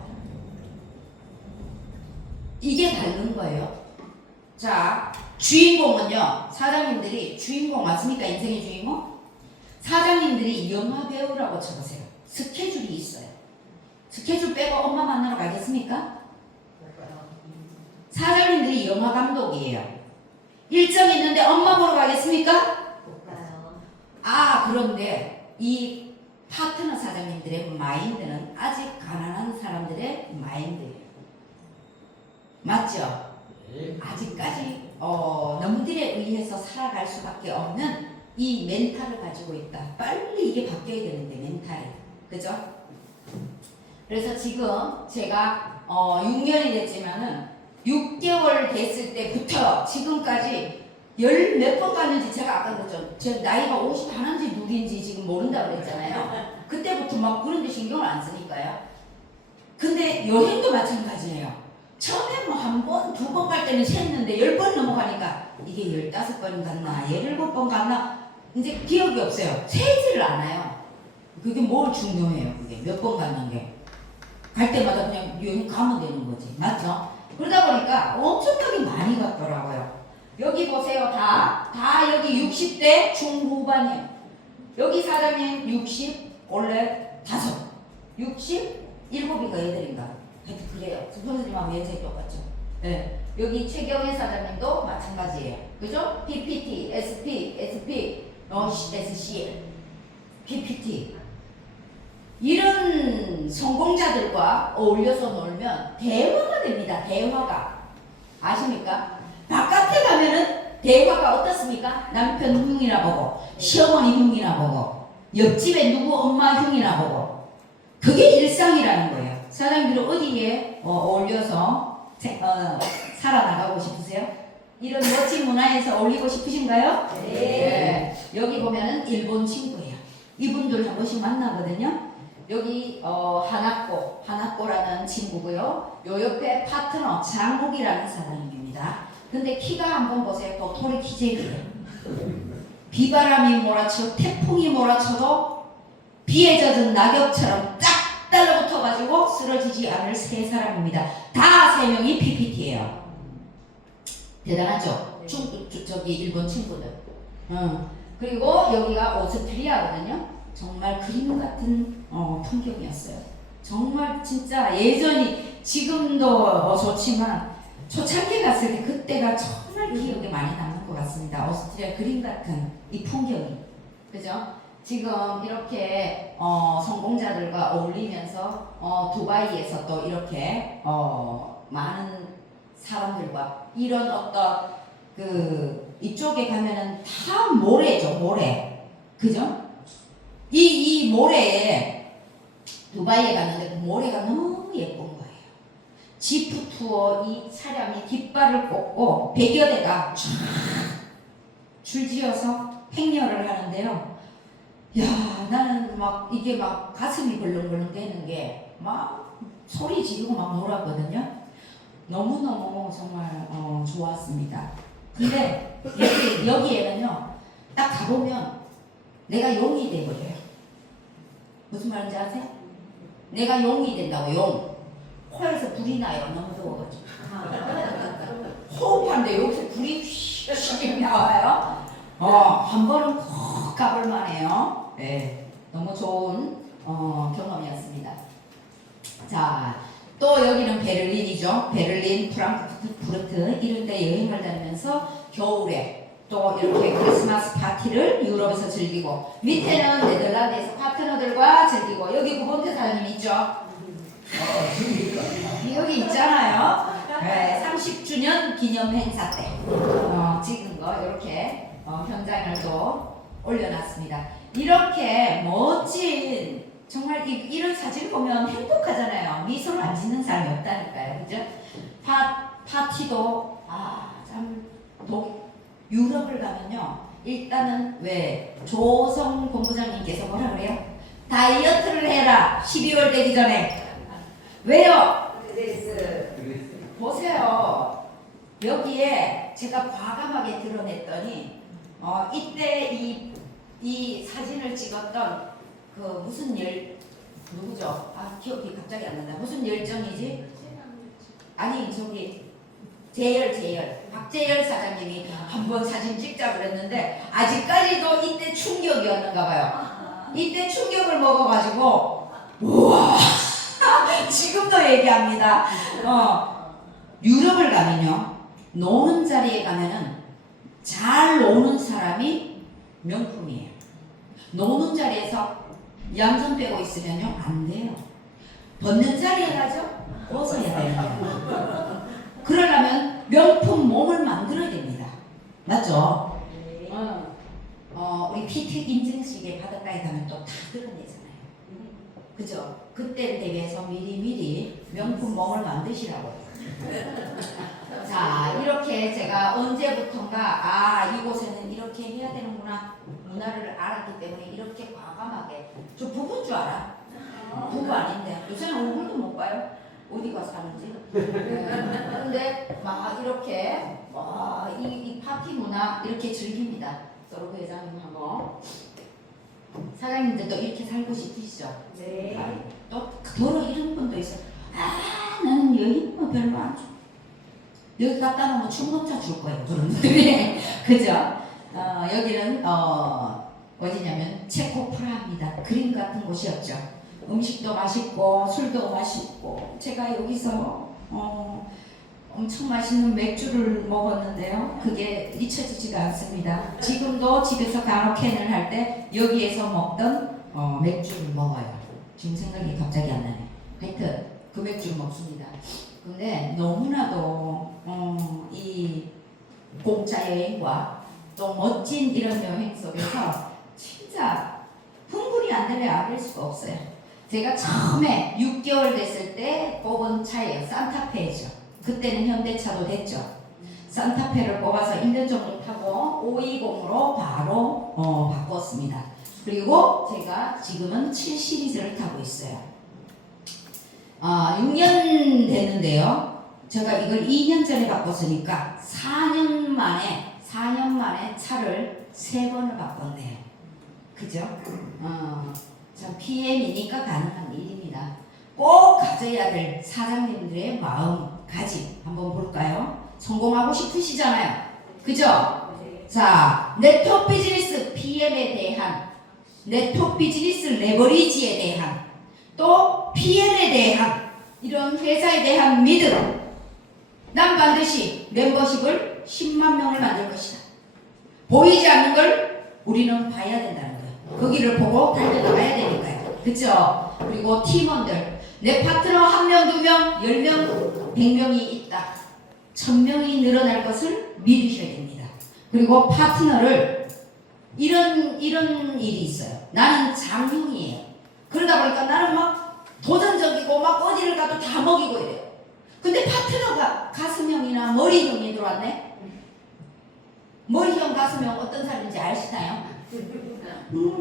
이게 다른 거예요. 자, 주인공은요. 사장님들이 주인공 맞습니까? 인생의 주인공? 사장님들이 영화 배우라고 쳐보세요. 스케줄이 있어요. 스케줄 빼고 엄마 만나러 가겠습니까? 사장님들이 영화 감독이에요. 일정이 있는데 엄마 보러 가겠습니까? 그런데 이 파트너 사장님들의 마인드는 아직 가난한 사람들의 마인드예요. 맞죠? 아직까지 남들에 의해서 살아갈 수밖에 없는 이 멘탈을 가지고 있다. 빨리 이게 바뀌어야 되는데 멘탈이. 그죠? 그래서 지금 제가 6년이 됐지만은 6개월 됐을 때부터 지금까지 몇 번 갔는지 제가 아까 그랬죠. 제 나이가 50 하나인지 누구인지 지금 모른다고 그랬잖아요. 그때부터 막 그런 데 신경을 안 쓰니까요. 근데 여행도 마찬가지예요. 처음에 뭐 한 번, 두 번 갈 때는 셌는데 10번 넘어가니까 이게 15번 갔나 17번 갔나 이제 기억이 없어요. 세지를 않아요. 그게 뭘 중요해요. 그게 몇 번 갔는 게. 갈 때마다 그냥 여행 가면 되는 거지. 맞죠? 그러다 보니까 엄청나게 많이 갔더라고요. 여기 보세요. 다 여기 60대 중후반이에요. 여기 사장님 60, 원래 5, 67인가 8인가 하여튼 그래요. 선생님하고 연세이 똑같죠. 네. 여기 최경혜 사장님도 마찬가지예요. 그죠? PPT, SP, SP, SCL, PPT 이런 성공자들과 어울려서 놀면 대화가 됩니다. 대화가 아십니까? 바깥에 가면은 대화가 어떻습니까? 남편 흉이나 보고 시어머니 흉이나 보고 옆집에 누구 엄마 흉이나 보고 그게 일상이라는 거예요. 사장님들은 어디에 어울려서 살아나가고 싶으세요? 이런 멋진 문화에서 어울리고 싶으신가요? 네. 여기 보면은 일본 친구예요. 이분들 한 번씩 만나거든요. 여기 하나꼬라는 친구고요. 요 옆에 파트너 장국이라는 사람입니다. 근데 키가 한번 보세요. 도토리 키재기예요. 비바람이 몰아쳐 태풍이 몰아쳐도 비에 젖은 낙엽처럼 딱 달라붙어가지고 쓰러지지 않을 세 사람입니다. 다 3명이 PPT예요. 대단하죠? 저기 일본 친구들. 그리고 여기가 오스트리아거든요. 정말 그림 같은 풍경이었어요. 정말 진짜 예전이 지금도 좋지만 초창기에 갔을 때 그때가 정말 기억에 많이 남는 것 같습니다. 오스트리아 그림 같은 이 풍경이. 그죠? 지금 이렇게 성공자들과 어울리면서 두바이에서 또 이렇게 많은 사람들과 이런 어떤 이쪽에 가면은 다 모래죠. 모래. 그죠? 이 모래에 두바이에 갔는데 그 모래가 너무 예쁜 거예요. 지프 투어 이 차량이 깃발을 꽂고 100여 대가 쫙 줄지어서 행렬을 하는데요. 야, 나는 이게 가슴이 벌렁벌렁 되는 게 막 소리 지르고 막 놀았거든요. 너무너무 정말 좋았습니다. 근데 여기에는요, 딱 가보면 내가 용이 돼버려요. 무슨 말인지 아세요? 내가 용이 된다고, 용. 코에서 불이 나요. 너무 더워가지고. 호흡하는데 여기서 불이 휘 나와요. 한 번은 꼭 가볼 만해요. 네, 너무 좋은 경험이었습니다. 자, 또 여기는 베를린이죠. 베를린, 프랑크푸르트 이런 데 여행을 다니면서 겨울에 또 이렇게 크리스마스 파티를 유럽에서 즐기고 밑에는 네덜란드에서 파트너들과 즐기고 여기 구본태 사장님 있죠? 여기 있잖아요. 네, 30주년 기념 행사 때 찍은 거 이렇게 현장을 또 올려놨습니다. 이렇게 멋진 정말 이런 사진 보면 행복하잖아요. 미소를 안 짓는 사람이 없다니까요. 그죠? 파티도 참 유럽을 가면요. 일단은 왜 조성 본부장님께서 뭐라 그래요? 다이어트를 해라. 12월 되기 전에. 왜요? 보세요. 여기에 제가 과감하게 드러냈더니 이때 이 사진을 찍었던 무슨 누구죠? 기억이 갑자기 안 난다. 무슨 열정이지? 아니 저기 박재열 사장님이 한번 사진 찍자 그랬는데 아직까지도 이때 충격이었는가 봐요. 이때 충격을 먹어가지고 우와 지금도 얘기합니다. 유럽을 가면요 노는 자리에 가면은 잘 노는 사람이 명품이에요. 노는 자리에서 양손 빼고 있으면요 안 돼요. 벗는 자리에 가죠 벗어야 돼요. 그러려면 명품 몸을 만들어야 됩니다. 맞죠? 우리 PT 인증식에 바닷가에 가면 또 다 드러내잖아요. 그죠? 그때를 대비해서 미리미리 명품 몸을 만드시라고요. 자, 이렇게 제가 언제부턴가 이곳에는 이렇게 해야 되는구나 문화를 알았기 때문에 이렇게 과감하게 저 부부인 줄 알아? 부부 아닌데 요새는 얼굴도 못 봐요. 어디 가서 사는지. 근데 막 이렇게 이 파티 문화 이렇게 즐깁니다. 서로 회장님하고 사장님들도 이렇게 살고 싶으시죠? 네. 또 더러 이런 분도 있어요. 나는 여기 뭐 별로 안 줘. 여기 갖다 놓으면 중급자 줄 거예요. 그런 분들이. 그죠? 여기는 어디냐면 체코 프라하입니다. 그림 같은 곳이 곳이었죠. 음식도 맛있고 술도 맛있고 제가 여기서 엄청 맛있는 맥주를 먹었는데요. 그게 잊혀지지가 않습니다. 지금도 집에서 간혹 캔을 할 때 여기에서 먹던 맥주를 먹어요. 지금 생각이 갑자기 안 나네. 하여튼 그 맥주를 먹습니다. 근데 너무나도 이 공짜 여행과 또 멋진 이런 여행 속에서 진짜 흥분이 안 되면 안 될 수가 없어요. 제가 처음에 6개월 됐을 때 뽑은 차예요. 산타페죠. 그때는 현대차도 됐죠. 산타페를 뽑아서 1년 정도 타고 520으로 바로 바꿨습니다. 그리고 제가 지금은 7 시리즈를 타고 있어요. 6년 되는데요. 제가 이걸 2년 전에 바꿨으니까 4년 만에 차를 3번을 바꿨네요. 그죠? 참 PM이니까 가능한 일입니다. 꼭 가져야 될 사장님들의 마음가짐 한번 볼까요? 성공하고 싶으시잖아요. 그죠? 자, 네트워크 비즈니스 PM에 대한, 네트워크 비즈니스 레버리지에 대한, 또 PM에 대한 이런 회사에 대한 믿음. 난 반드시 멤버십을 10만 명을 만들 것이다. 보이지 않는 걸 우리는 봐야 된다는 거예요. 거기를 보고 달려나가야 되니까요. 그죠? 그리고 팀원들. 내 파트너 1명, 2명, 10명, 100명이 있다. 1000명이 늘어날 것을 믿으셔야 됩니다. 그리고 파트너를 이런 일이 있어요. 나는 장형이에요. 그러다 보니까 나는 막 도전적이고 막 어디를 가도 다 먹이고 이래요. 근데 파트너가 가슴형이나 머리형이 들어왔네? 머리형, 가슴형 어떤 사람인지 아시나요?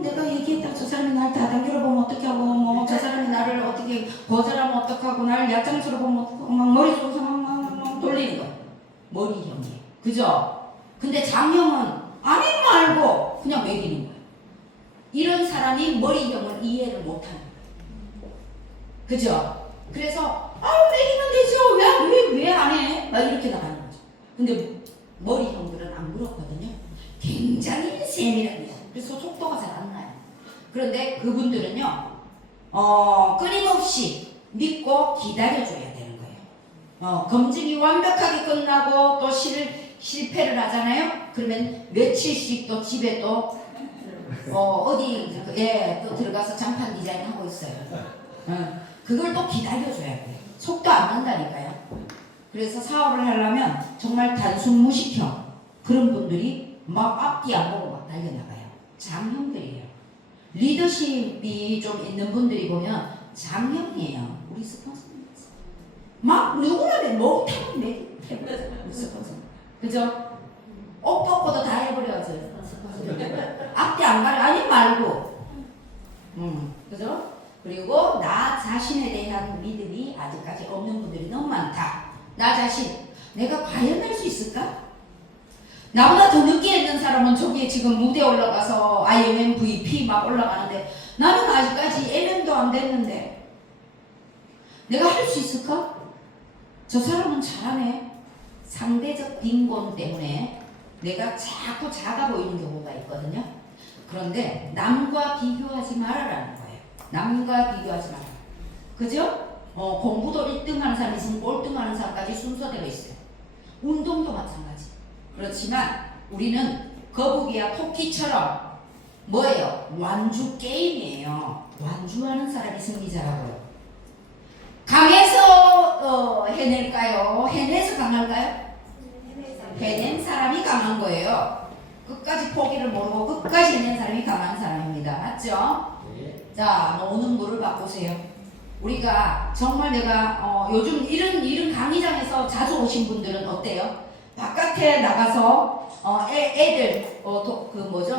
내가 얘기했다. 저 사람이 날 다단계로 보면 어떻게 하고, 뭐, 저 사람이 나를 어떻게 거절하면 어떡하고, 나를 약장수로 보면 어떡하고, 막 머리 속에서 막 돌리는 거예요. 머리형이에요. 그죠? 근데 장형은 아닌 말고 그냥 매기는 거예요. 이런 사람이 머리형을 이해를 못하는 거예요. 그죠? 그래서, 매기면 되죠. 왜 안 해? 막 이렇게 나가는 거죠. 근데 머리형들은 안 그렇거든요. 굉장히 세밀합니다. 그래서 속도가 잘 안 나요. 그런데 그분들은요, 끊임없이 믿고 기다려줘야 되는 거예요. 검증이 완벽하게 끝나고 또 실패를 하잖아요. 그러면 며칠씩 또 집에 또 또 들어가서 장판 디자인 하고 있어요. 그걸 또 기다려줘야 돼요. 속도 안 난다니까요. 그래서 사업을 하려면 정말 단순 무식형 그런 분들이 막 앞뒤 안 보고 막 달려나가요. 장형들이에요. 리더십이 좀 있는 분들이 보면 장형이에요. 우리 스폰서님 막 누구나 못하면 해버려요. 우리 스폰서. 그죠? 옷 벗고도 다 해버려야죠. 앞뒤 안 가려 아니 말고. 그죠? 그리고 나 자신에 대한 믿음이 아직까지 없는 분들이 너무 많다. 나 자신, 내가 과연 할 수 있을까? 나보다 더 늦게 했는 사람은 저기에 지금 무대에 올라가서 IMMVP 막 올라가는데 나는 아직까지 MM도 안 됐는데 내가 할 수 있을까? 저 사람은 잘하네. 상대적 빈곤 때문에 내가 자꾸 작아 보이는 경우가 있거든요. 그런데 남과 비교하지 말아라는 거예요. 남과 비교하지 마라. 그죠? 공부도 1등 하는 사람이 있으면 꼴등 하는 사람까지 순서대로 있어요. 운동도 마찬가지. 그렇지만 우리는 거북이와 토끼처럼 뭐예요? 완주 게임이에요. 완주하는 사람이 승리자라고요. 강해서 해낼까요? 해내서 강할까요? 해낸 사람이 강한 거예요. 끝까지 포기를 모르고 끝까지 해낸 사람이 강한 사람입니다. 맞죠? 자, 오는 물을 바꾸세요. 우리가 정말 내가 요즘 이런 강의장에서 자주 오신 분들은 어때요? 바깥에 나가서 애들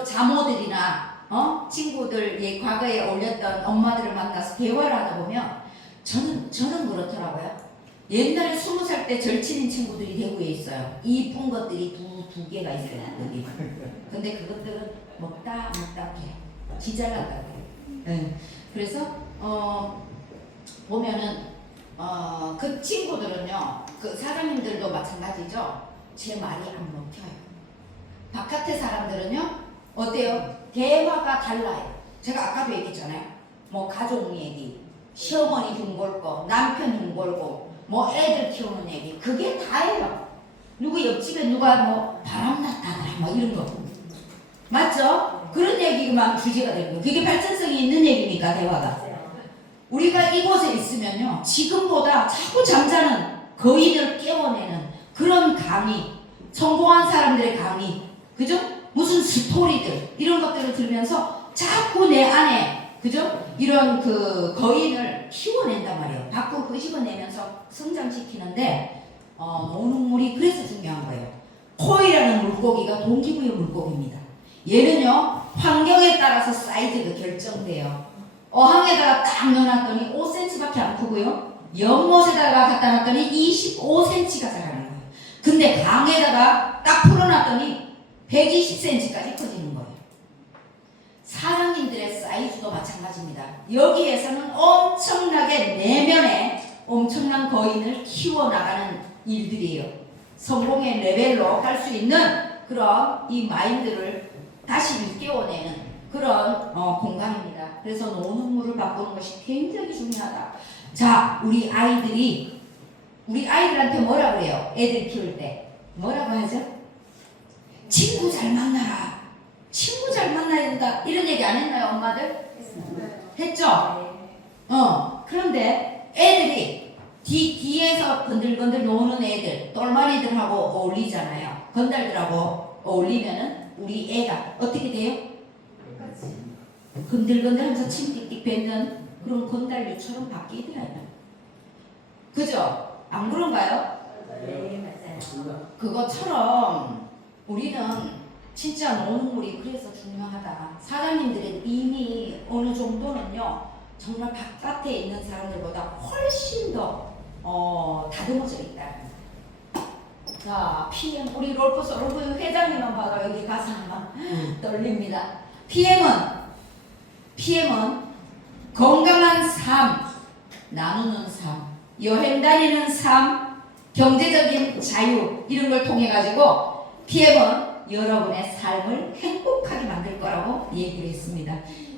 자모들이나 친구들 과거에 올렸던 엄마들을 만나서 대화를 하다 보면 저는 그렇더라고요. 옛날에 20살 때 절친인 친구들이 대구에 있어요. 이쁜 것들이 두 개가 있어요. 여기. 근데 그것들은 먹다 해. 기잘난다 그래요. 네. 그래서 보면은 그 친구들은요, 그 사장님들도 마찬가지죠. 제 말이 안 먹혀요. 바깥의 사람들은요, 어때요? 대화가 달라요. 제가 아까도 얘기했잖아요. 뭐 가족 얘기, 시어머니 흉볼 거, 남편 흉볼 거, 뭐 애들 키우는 얘기, 그게 다예요. 누구 옆집에 누가 뭐 바람났다더라 뭐 이런 거 맞죠? 그런 얘기만 주제가 되고 그게 발전성이 있는 얘기입니까 대화가? 우리가 이곳에 있으면요 지금보다 자꾸 잠자는 거인을 깨워내는 그런 강의, 성공한 사람들의 강의, 그죠? 무슨 스토리들 이런 것들을 들으면서 자꾸 내 안에 그죠? 이런 그 거인을 키워낸단 말이에요. 밖으로 끄집어내면서 성장시키는데 노는물이 그래서 중요한 거예요. 코이라는 물고기가 동기부여 물고기입니다. 얘는요 환경에 따라서 사이즈가 결정돼요. 어항에다가 딱 넣어놨더니 5cm밖에 안 크고요. 연못에다가 갖다 놨더니 25cm가 자라는 거예요. 근데 강에다가 딱 풀어놨더니 120cm까지 커지는 거예요. 사장님들의 사이즈도 마찬가지입니다. 여기에서는 엄청나게 내면에 엄청난 거인을 키워나가는 일들이에요. 성공의 레벨로 갈 수 있는 그런 이 마인드를 다시 일깨워내는 그런 공간입니다. 그래서 노는 물을 바꾸는 것이 굉장히 중요하다. 자, 우리 아이들한테 뭐라 그래요? 애들 키울 때 뭐라고 하죠? 친구 잘 만나라. 친구 잘 만나야 된다. 이런 얘기 안 했나요, 엄마들? 했죠? 그런데 애들이 뒤에서 건들건들 노는 애들, 똘마니들하고 어울리잖아요. 건달들하고 어울리면은 우리 애가 어떻게 돼요? 건들건들 하면서 침 띡띡 뱉는 그런 건달류처럼 바뀌더라고요. 그죠? 안 그런가요? 네, 맞아요. 그것처럼 우리는 진짜 노는 물이 그래서 중요하다. 사장님들은 이미 어느 정도는요, 정말 바깥에 있는 사람들보다 훨씬 더 다듬어져 있다. 자, PM 우리 롤프 회장님만 봐도 여기 가슴이 막 떨립니다. PM은 건강한 삶, 나누는 삶, 여행 다니는 삶, 경제적인 자유 이런 걸 통해 가지고 PM은 여러분의 삶을 행복하게 만들 거라고 얘기를 했습니다.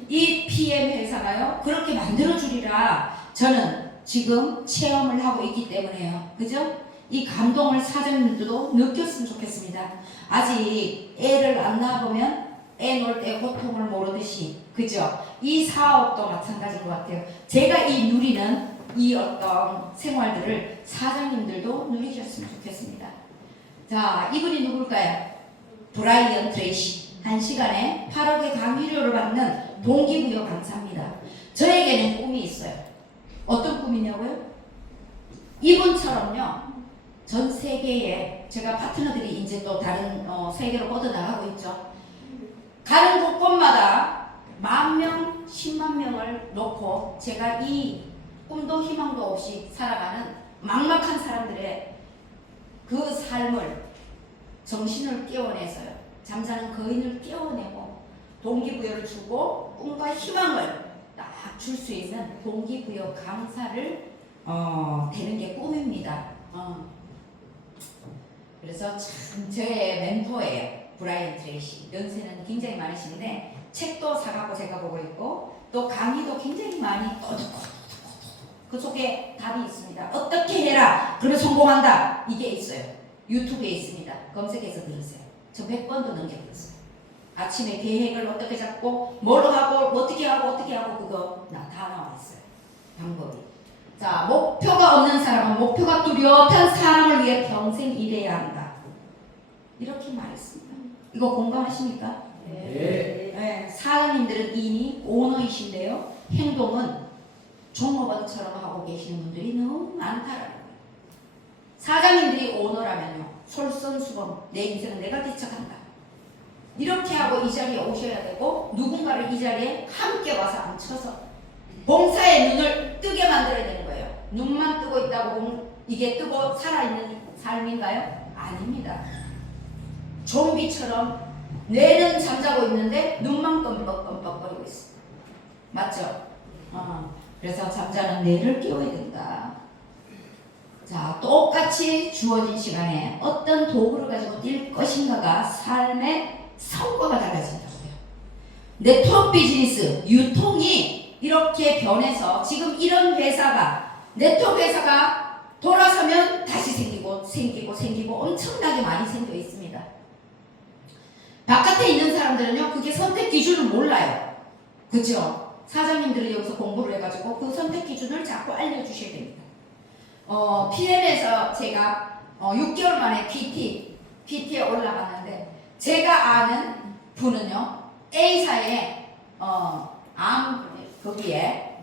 이 PM 회사가요 그렇게 만들어 주리라 저는 지금 체험을 하고 있기 때문에요. 그죠? 이 감동을 사장님들도 느꼈으면 좋겠습니다. 아직 애를 안 낳아보면 애 놓을 때 고통을 모르듯이 그죠? 이 사업도 마찬가지인 것 같아요. 제가 이 누리는 이 어떤 생활들을 사장님들도 누리셨으면 좋겠습니다. 자, 이분이 누굴까요? 브라이언 트레이시. 1시간에 8억의 강의료를 받는 동기부여 강사입니다. 저에게는 꿈이 있어요. 어떤 꿈이냐고요? 이분처럼요. 전 세계에 제가 파트너들이 이제 또 다른 세계로 뻗어나가고 있죠. 가는 곳곳마다 10,000명, 10만 명을 놓고 제가 이 꿈도 희망도 없이 살아가는 막막한 사람들의 그 삶을 정신을 깨워내서요. 잠자는 거인을 깨워내고 동기부여를 주고 꿈과 희망을 딱 줄 수 있는 동기부여 강사를 되는 게 꿈입니다. 그래서 참 제 멘토예요. 브라이언 트레이시. 연세는 굉장히 많으신데 책도 사갖고 제가 보고 있고 또 강의도 굉장히 많이 또 듣고 그 속에 답이 있습니다. 어떻게 해라 그러면 성공한다 이게 있어요. 유튜브에 있습니다. 검색해서 들으세요. 저 100번도 넘게 들었어요. 아침에 계획을 어떻게 잡고 뭘 하고 어떻게 하고 그거 다 나와 있어요. 방법이. 자, 목표가 없는 사람은 목표가 뚜렷한 사람을 위해 평생 일해야 한다. 이렇게 말했습니다. 이거 공감하십니까? 네. 사장님들은 이미 오너이신데요. 행동은 종업원처럼 하고 계시는 분들이 너무 많다라는 거예요. 사장님들이 오너라면요. 솔선수범, 내 인생은 내가 개척한다. 이렇게 하고 이 자리에 오셔야 되고 누군가를 이 자리에 함께 와서 앉혀서 봉사의 눈을 뜨게 만들어야 되는 거예요. 눈만 뜨고 있다고 이게 뜨고 살아있는 삶인가요? 아닙니다. 좀비처럼 뇌는 잠자고 있는데 눈만 껌뻑껌뻑거리고 있어. 맞죠? 그래서 잠자는 뇌를 깨워야 된다. 자, 똑같이 주어진 시간에 어떤 도구를 가지고 뛸 것인가가 삶의 성과가 달라진다고요. 네트워크 비즈니스, 유통이 이렇게 변해서 지금 이런 회사가 네트워크 회사가 돌아서면 다시 생기고 엄청나게 많이 생겨 있습니다. 바깥에 있는 사람들은요, 그게 선택 기준을 몰라요. 그죠? 사장님들은 여기서 공부를 해가지고 그 선택 기준을 자꾸 알려주셔야 됩니다. PM에서 제가 6개월 만에 PT에 올라갔는데, 제가 아는 분은요, A사에 거기에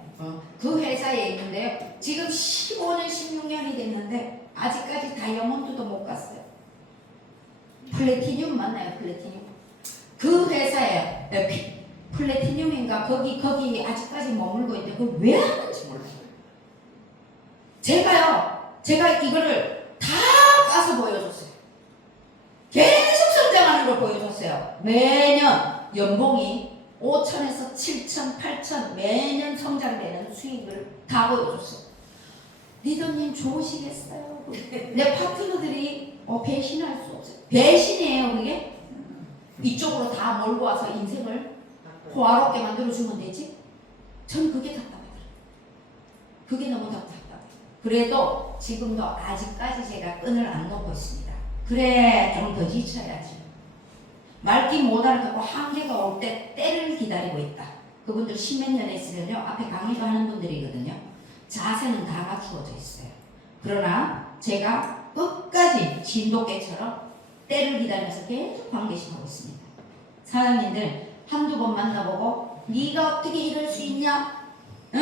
그 회사에 있는데요, 지금 15년 16년이 됐는데 아직까지 다이아몬드도 못 갔어요. 플래티늄 맞나요? 플래티늄. 그 회사에 플래티늄인가 거기 아직까지 머물고 있는데 그걸 왜 하는지 몰라요. 제가 이거를 다 까서 보여줬어요. 계속 성장하는 걸 보여줬어요. 매년 연봉이 5천에서 7천, 8천 매년 성장되는 수익을 다 보여줬어요. 리더님 좋으시겠어요? 내 파트너들이 배신할 수 없어요. 배신이에요, 그게? 이쪽으로 다 몰고 와서 인생을 호화롭게 만들어주면 되지? 전 그게 답답하더라고요. 그게 너무 답답해요. 그래도 지금도 아직까지 제가 끈을 안 놓고 있습니다. 그래, 좀 더 지쳐야지. 말기 못하는 거고 한계가 올 때 때를 기다리고 있다. 그분들 10몇 년 했으면요, 앞에 강의도 하는 분들이거든요. 자세는 다 갖추어져 있어요. 그러나 제가 끝까지 진돗개처럼 때를 기다리면서 계속 관계심하고 있습니다. 사장님들 한두 번 만나보고 네가 어떻게 이럴 수 있냐? 응?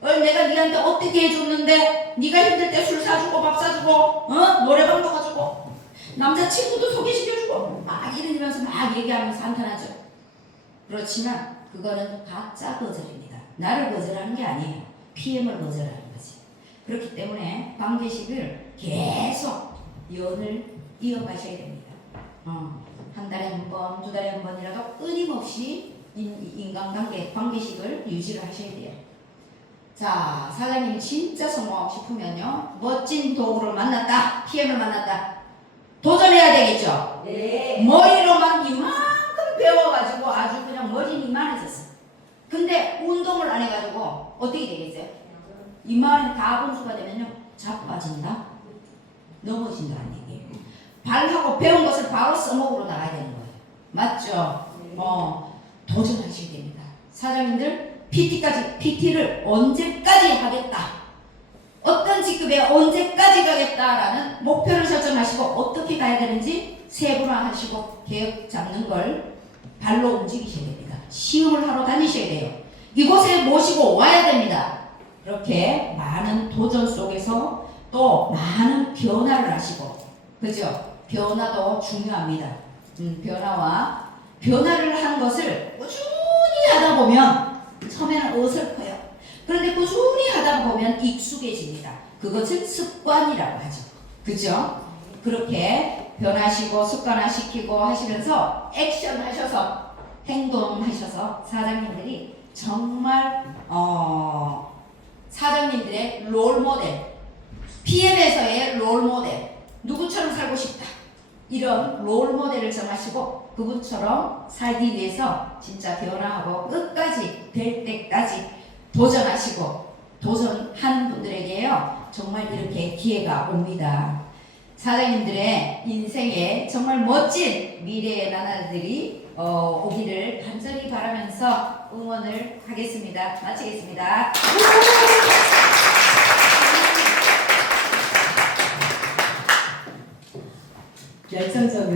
내가 네한테 어떻게 해줬는데 네가 힘들 때 술 사주고 밥 사주고 노래방도 가주고 남자친구도 소개시켜주고 막 이러면서 막 얘기하면서 한탄하죠. 그렇지만 그거는 가짜 거절입니다. 나를 거절하는 게 아니에요. PM을 거절하는 거지. 그렇기 때문에 관계식을 계속 연을 이어가셔야 됩니다. 한 달에 한 번, 두 달에 한 번이라도 끊임없이 인간관계, 관계식을 유지를 하셔야 돼요. 자, 사장님이 진짜 성공하고 싶으면요, 멋진 도구를 만났다, PM을 만났다, 도전해야 되겠죠? 네. 머리로만 이만큼 배워가지고 아주 그냥 머리는 이만해졌어. 근데 운동을 안 해가지고 어떻게 되겠어요? 이만 가분수가 되면요, 자빠진다, 넘어진다는 얘기예요. 발하고 배운 것을 바로 써먹으러 나가야 되는 거예요. 맞죠? 도전하셔야 됩니다. 사장님들 PT를 언제까지 하겠다, 어떤 직급에 언제까지 가겠다라는 목표를 설정하시고 어떻게 가야 되는지 세분화하시고 계획 잡는 걸 발로 움직이셔야 됩니다. 시험을 하러 다니셔야 돼요. 이곳에 모시고 와야 됩니다. 그렇게 많은 도전 속에서 또 많은 변화를 하시고, 그죠? 변화도 중요합니다. 변화를 한 것을 꾸준히 하다 보면 처음에는 어설퍼요. 그런데 꾸준히 하다 보면 익숙해집니다. 그것을 습관이라고 하죠. 그죠? 그렇게 변하시고 습관화시키고 하시면서 액션 하셔서 행동하셔서 사장님들이 정말 사장님들의 롤모델, PM에서의 롤모델, 누구처럼 살고 싶다, 이런 롤모델을 정하시고 그분처럼 살기 위해서 진짜 변화하고 끝까지 될 때까지 도전하시고, 도전하는 분들에게요 정말 이렇게 기회가 옵니다. 사장님들의 인생에 정말 멋진 미래의 나날들이 오기를 간절히 바라면서 응원을 하겠습니다. 마치겠습니다. 열정적으로